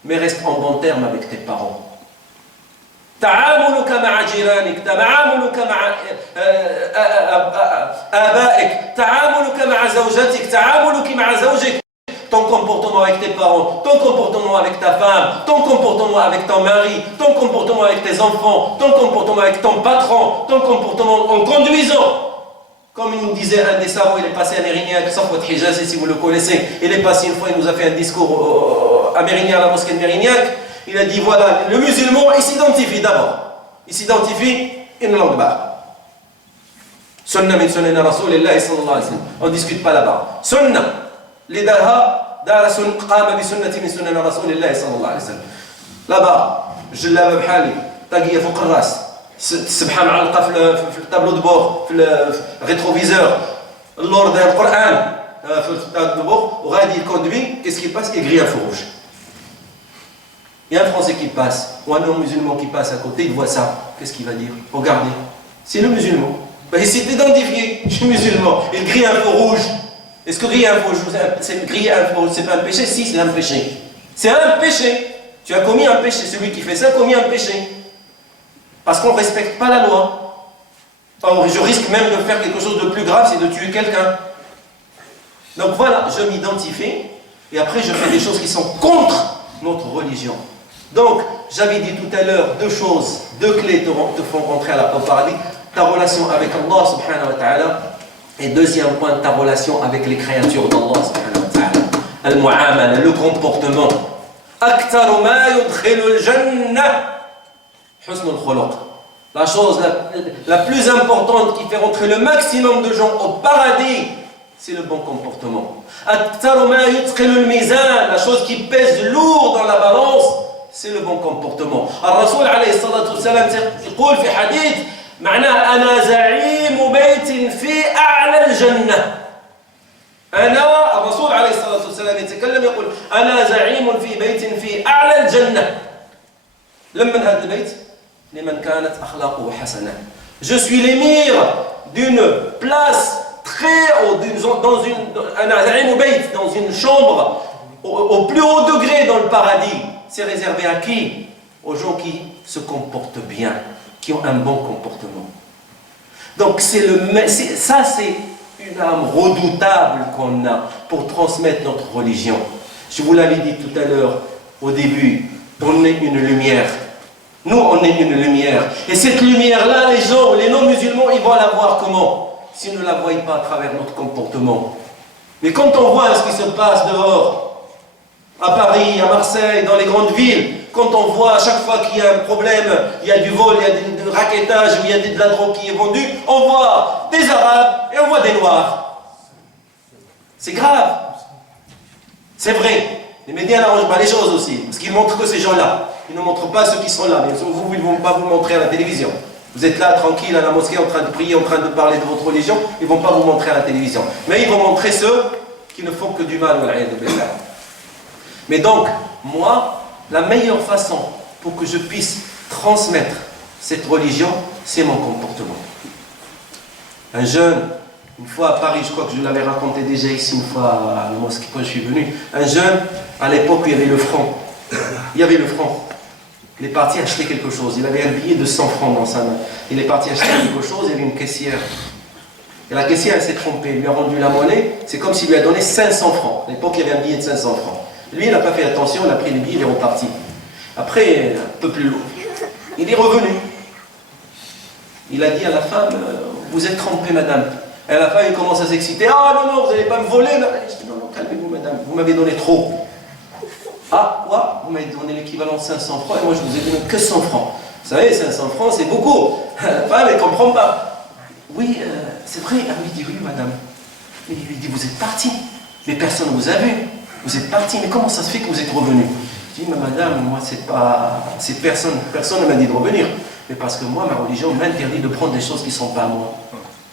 mais reste en bon terme avec tes parents. تعاملك مع جيرانك، تعاملك مع آبائك، تعاملك مع زوجتك، تعاملك مع زوجك. Ton comportement avec tes parents, ton comportement avec ta femme, ton comportement avec ton mari, ton comportement avec tes enfants, ton comportement avec ton patron, ton comportement en conduisant. Comme il nous disait un des savants, il est passé à Mérignac, Safwat Hijazi, si vous le connaissez, il est passé une fois, il nous a fait un discours à Mérignac, à la mosquée de Mérignac. Il a dit voilà, le musulman, il s'identifie d'abord. Il s'identifie une langue barre. Sunna min sunnana Rasulillahi sallallahu alayhi wa sallam. On ne discute pas là-bas. Sunna. لدارها دار قام بسنة من سنن رسول الله صلى الله عليه وسلم. là-bas جلابة بحالي طاقية فوق الراس السبحة معلقة في التابلو دو بور في الريتروفيزور اللور ديال القرآن في التابلو دو بور وغادي يكوندوي qu'est-ce qui passe? Il grille un feu rouge. Il y a un Français qui passe ou un non-musulman qui passe à côté, il voit ça. Qu'est-ce qu'il va dire? Regardez, c'est le musulman. Ben, il s'est identifié, je suis musulman. Il grille un feu rouge. Est-ce que griller un feu rouge, c'est pas un péché? Si, c'est un péché. C'est un péché. Tu as commis un péché. Celui qui fait ça a commis un péché. Parce qu'on ne respecte pas la loi. Or, je risque même de faire quelque chose de plus grave, c'est de tuer quelqu'un. Donc voilà, je m'identifie et après je fais des choses qui sont contre notre religion. Donc, j'avais dit tout à l'heure deux choses, deux clés te font rentrer au paradis. Ta relation avec Allah subhanahu wa ta'ala. Et deuxième point, ta relation avec les créatures d'Allah subhanahu wa ta'ala. Al-mu'amala, le comportement. Aktaru ma yudkhilu al-jannah husnul khuluq. La chose la plus importante qui fait rentrer le maximum de gens au paradis, c'est le bon comportement. Aktaru ma yudkhilu al-mizan, la chose qui pèse lourd dans la balance, c'est le bon comportement. Al-Rasoul alayhi salatu wa salam يقول في حديث معناه أنا زعيم بيت في أعلى الجنة. أنا الرسول عليه الصلاة والسلام يتكلم يقول أنا زعيم في بيت في أعلى الجنة. لمن هذا البيت؟ لمن كانت أخلاقه حسنة. Je suis l'émir d'une place très haut, dans une chambre au plus haut degré dans le paradis. C'est réservé à qui? Aux gens qui se comportent bien, qui ont un bon comportement. Donc c'est une âme redoutable qu'on a pour transmettre notre religion. Je vous l'avais dit tout à l'heure, au début, on est une lumière. Nous, on est une lumière. Et cette lumière-là, les gens, les non-musulmans, ils vont la voir comment? S'ils ne la voient pas à travers notre comportement. Mais quand on voit ce qui se passe dehors, à Paris, à Marseille, dans les grandes villes, quand on voit à chaque fois qu'il y a un problème, il y a du vol, il y a du rackettage, ou il y a de la drogue qui est vendue, on voit des Arabes et on voit des Noirs. C'est grave. C'est vrai. Les médias n'arrangent pas les choses aussi, parce qu'ils montrent que ces gens-là. Ils ne montrent pas ceux qui sont là, mais vous, ils ne vont pas vous montrer à la télévision. Vous êtes là, tranquille, à la mosquée, en train de prier, en train de parler de votre religion, ils ne vont pas vous montrer à la télévision. Mais ils vont montrer ceux qui ne font que du mal. Mais donc, moi, la meilleure façon pour que je puisse transmettre cette religion, c'est mon comportement. Un jeune, une fois à Paris, je crois que je l'avais raconté déjà ici une fois à la mosquée quand je suis venu, un jeune, à l'époque où il y avait le franc, il est parti acheter quelque chose, il avait un billet de 100 francs dans sa main, il est parti acheter quelque chose, il y avait une caissière, et la caissière elle s'est trompée, elle lui a rendu la monnaie, c'est comme s'il lui a donné 500 francs, à l'époque il y avait un billet de 500 francs. Lui, il n'a pas fait attention, il a pris le billet, il est reparti. Après, un peu plus lourd, il est revenu. Il a dit à la femme, vous êtes trompée, madame. Et la femme, il commence à s'exciter. Ah non, non, vous n'allez pas me voler. Je dis, non, non, calmez-vous, madame, vous m'avez donné trop. Ah, quoi? Vous m'avez donné l'équivalent de 500 francs et moi, je vous ai donné que 100 francs. Vous savez, 500 francs, c'est beaucoup. La femme, elle ne comprend pas. Oui, c'est vrai. Ah oui, il dit oui, madame. Mais il lui dit, vous êtes parti. Mais personne ne vous a vu. Vous êtes parti. Mais comment ça se fait que vous êtes revenu? Je dis, mais madame, moi, c'est personne ne m'a dit de revenir. Mais parce que moi, ma religion m'interdit de prendre des choses qui ne sont pas à moi.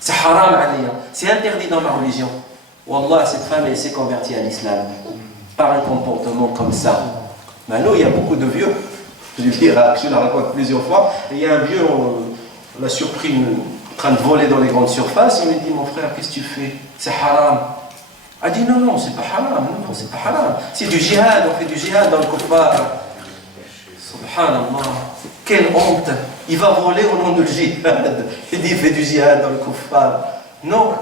C'est haram alayya. C'est interdit dans ma religion. Wallah, cette femme, elle s'est convertie à l'islam. Par un comportement comme ça. Maintenant, il y a beaucoup de vieux. Je la raconte plusieurs fois. Et il y a un vieux, on l'a surpris en train de voler dans les grandes surfaces. Il me dit, mon frère, qu'est-ce que tu fais? C'est haram. Elle dit, non, c'est pas haram. Non, c'est pas haram. C'est du djihad, on fait du djihad dans le kuffar. Subhanallah. Quelle honte. Il va voler au nom du djihad. Il dit, il fait du djihad dans le kuffar. Non,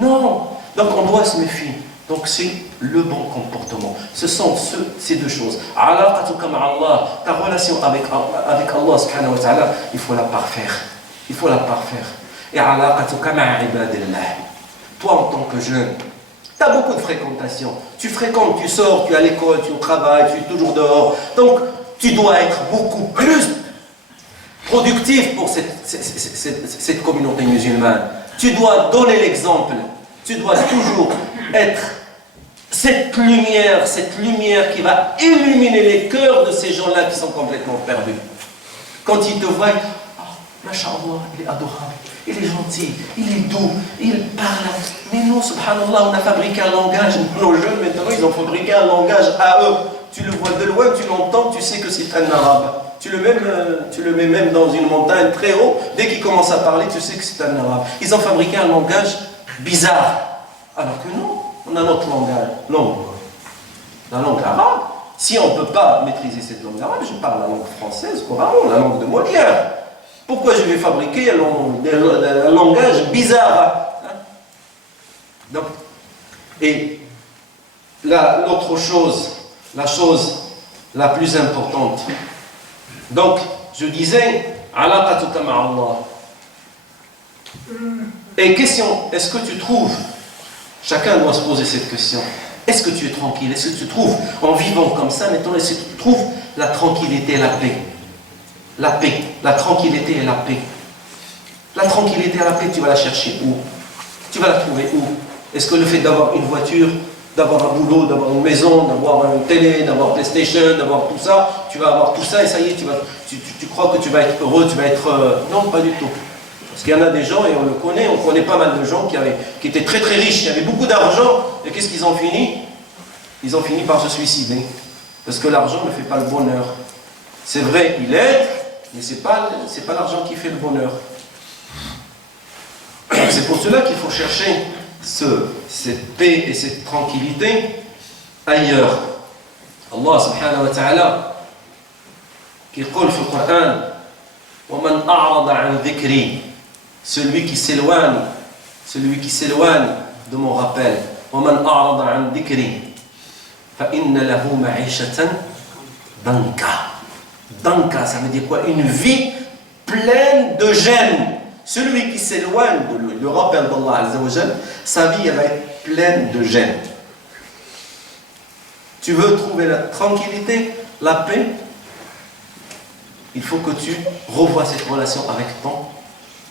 non. Donc on doit se méfier. Donc c'est le bon comportement. Ce sont ces deux choses. Alaqatuka ma'Allah, ta relation avec Allah subhanahu wa ta'ala, il faut la parfaire. Il faut la parfaire. Et alaqatuka ma'ibadillah. Toi en tant que jeune, tu as beaucoup de fréquentation. Tu fréquentes, tu sors, tu es à l'école, tu es au travail, tu es toujours dehors. Donc tu dois être beaucoup plus productif pour cette communauté musulmane. Tu dois donner l'exemple. Tu dois toujours être cette lumière qui va illuminer les cœurs de ces gens-là qui sont complètement perdus. Quand ils te voient, oh, Masha'Allah, il est adorable, il est gentil, il est doux, il parle. Mais nous, subhanallah, on a fabriqué un langage, nos jeunes maintenant, ils ont fabriqué un langage à eux. Tu le vois de loin, tu l'entends, tu sais que c'est un arabe. Tu le mets même dans une montagne très haut, dès qu'il commence à parler, tu sais que c'est un arabe. Ils ont fabriqué un langage bizarre. Alors que non, on a notre langage. Non, la langue arabe. Si on ne peut pas maîtriser cette langue arabe, je parle la langue française, couramment, la langue de Molière. Pourquoi je vais fabriquer un langage bizarre? Donc, et l'autre chose, la chose la plus importante. Donc, je disais, alaqatuka ma'Allah. Et question, est-ce que tu trouves, chacun doit se poser cette question, est-ce que tu es tranquille? Est-ce que tu trouves, en vivant comme ça, maintenant, est-ce que tu trouves la tranquillité et la paix? La paix, la tranquillité et la paix. La tranquillité et la paix, tu vas la chercher où? Tu vas la trouver où? Est-ce que le fait d'avoir une voiture, d'avoir un boulot, d'avoir une maison, d'avoir une télé, d'avoir PlayStation, d'avoir tout ça, tu vas avoir tout ça et ça y est, tu crois que tu vas être heureux, tu vas être... Non, pas du tout. Parce qu'il y en a des gens, et on connaît pas mal de gens qui étaient très très riches, qui avaient beaucoup d'argent, et qu'est-ce qu'ils ont fini? Ils ont fini par se suicider. Parce que l'argent ne fait pas le bonheur. C'est vrai, il aide, mais c'est pas l'argent qui fait le bonheur. C'est pour cela qu'il faut chercher cette paix et cette tranquillité ailleurs. Allah subhanahu wa ta'ala qui dit dans le Coran وَمَنْ أَعْرَضَ عَنْ ذِكْرِي, celui qui s'éloigne de mon rappel, وَمَنْ أَعْرَضَ عَنْ ذِكْرِي فَإِنَّ لَهُ مَعِيشَةً ضَنْكًا. Ça veut dire quoi? Une vie pleine de gêne. Celui qui s'éloigne de le rappel d'Allah Azza wa Jal, sa vie elle va être pleine de gêne. Tu veux trouver la tranquillité, la paix? Il faut que tu revoies cette relation avec ton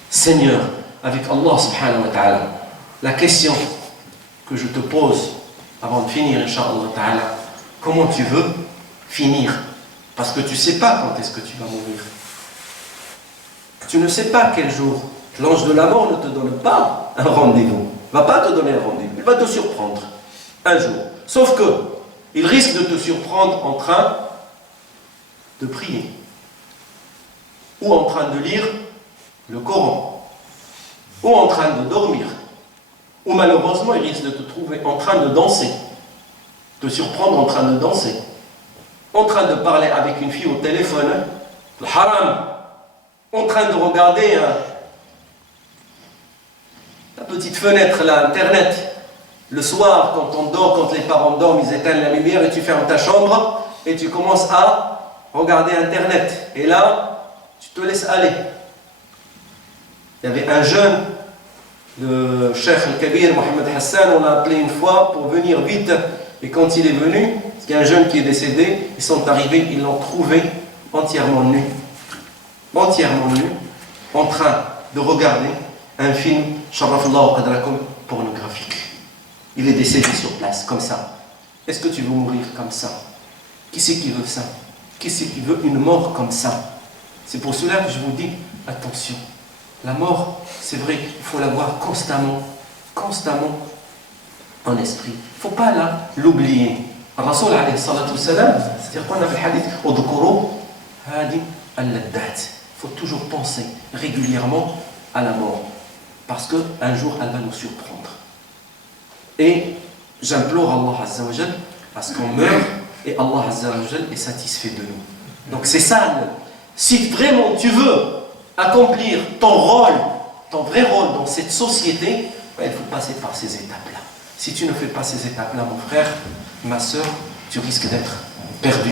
Seigneur, avec Allah subhanahu wa ta'ala. La question que je te pose avant de finir, Inch'Allah ta'ala, comment tu veux finir? Parce que tu ne sais pas quand est-ce que tu vas mourir. Tu ne sais pas quel jour. L'ange de la mort ne te donne pas un rendez-vous. Il ne va pas te donner un rendez-vous. Il va te surprendre un jour. Sauf que il risque de te surprendre en train de prier. Ou en train de lire le Coran. Ou en train de dormir. Ou malheureusement, il risque de te trouver en train de danser. Te surprendre en train de danser. En train de parler avec une fille au téléphone. Le haram. En train de regarder la petite fenêtre, là, Internet. Le soir, quand on dort, quand les parents dorment, ils éteignent la lumière et tu fermes ta chambre et tu commences à regarder Internet. Et là, tu te laisses aller. Il y avait un jeune, le Cheikh Al-Kabir, Mohamed Hassan, on l'a appelé une fois pour venir vite. Et quand il est venu, il y a un jeune qui est décédé, ils sont arrivés, ils l'ont trouvé entièrement nu. entièrement nu, en train de regarder un film, Sharafallahu qadrakum, pornographique. Il est décédé sur place, comme ça. Est-ce que tu veux mourir comme ça? Qui c'est qui veut ça? Qui c'est qui veut une mort comme ça? C'est pour cela que je vous dis, attention. La mort, c'est vrai, il faut la voir constamment, constamment en esprit. Il ne faut pas l'oublier. Rasoul alayhi salatu salam, c'est-à-dire qu'on a fait le hadith, Udkuru hadi al-laddat. Il faut toujours penser régulièrement à la mort. Parce qu'un jour, elle va nous surprendre. Et j'implore Allah Azza wa Jal à ce qu'on meure et Allah Azza wa Jal est satisfait de nous. Donc c'est ça. Si vraiment tu veux accomplir ton rôle, ton vrai rôle dans cette société, il faut passer par ces étapes-là. Si tu ne fais pas ces étapes-là, mon frère, ma soeur, tu risques d'être perdu.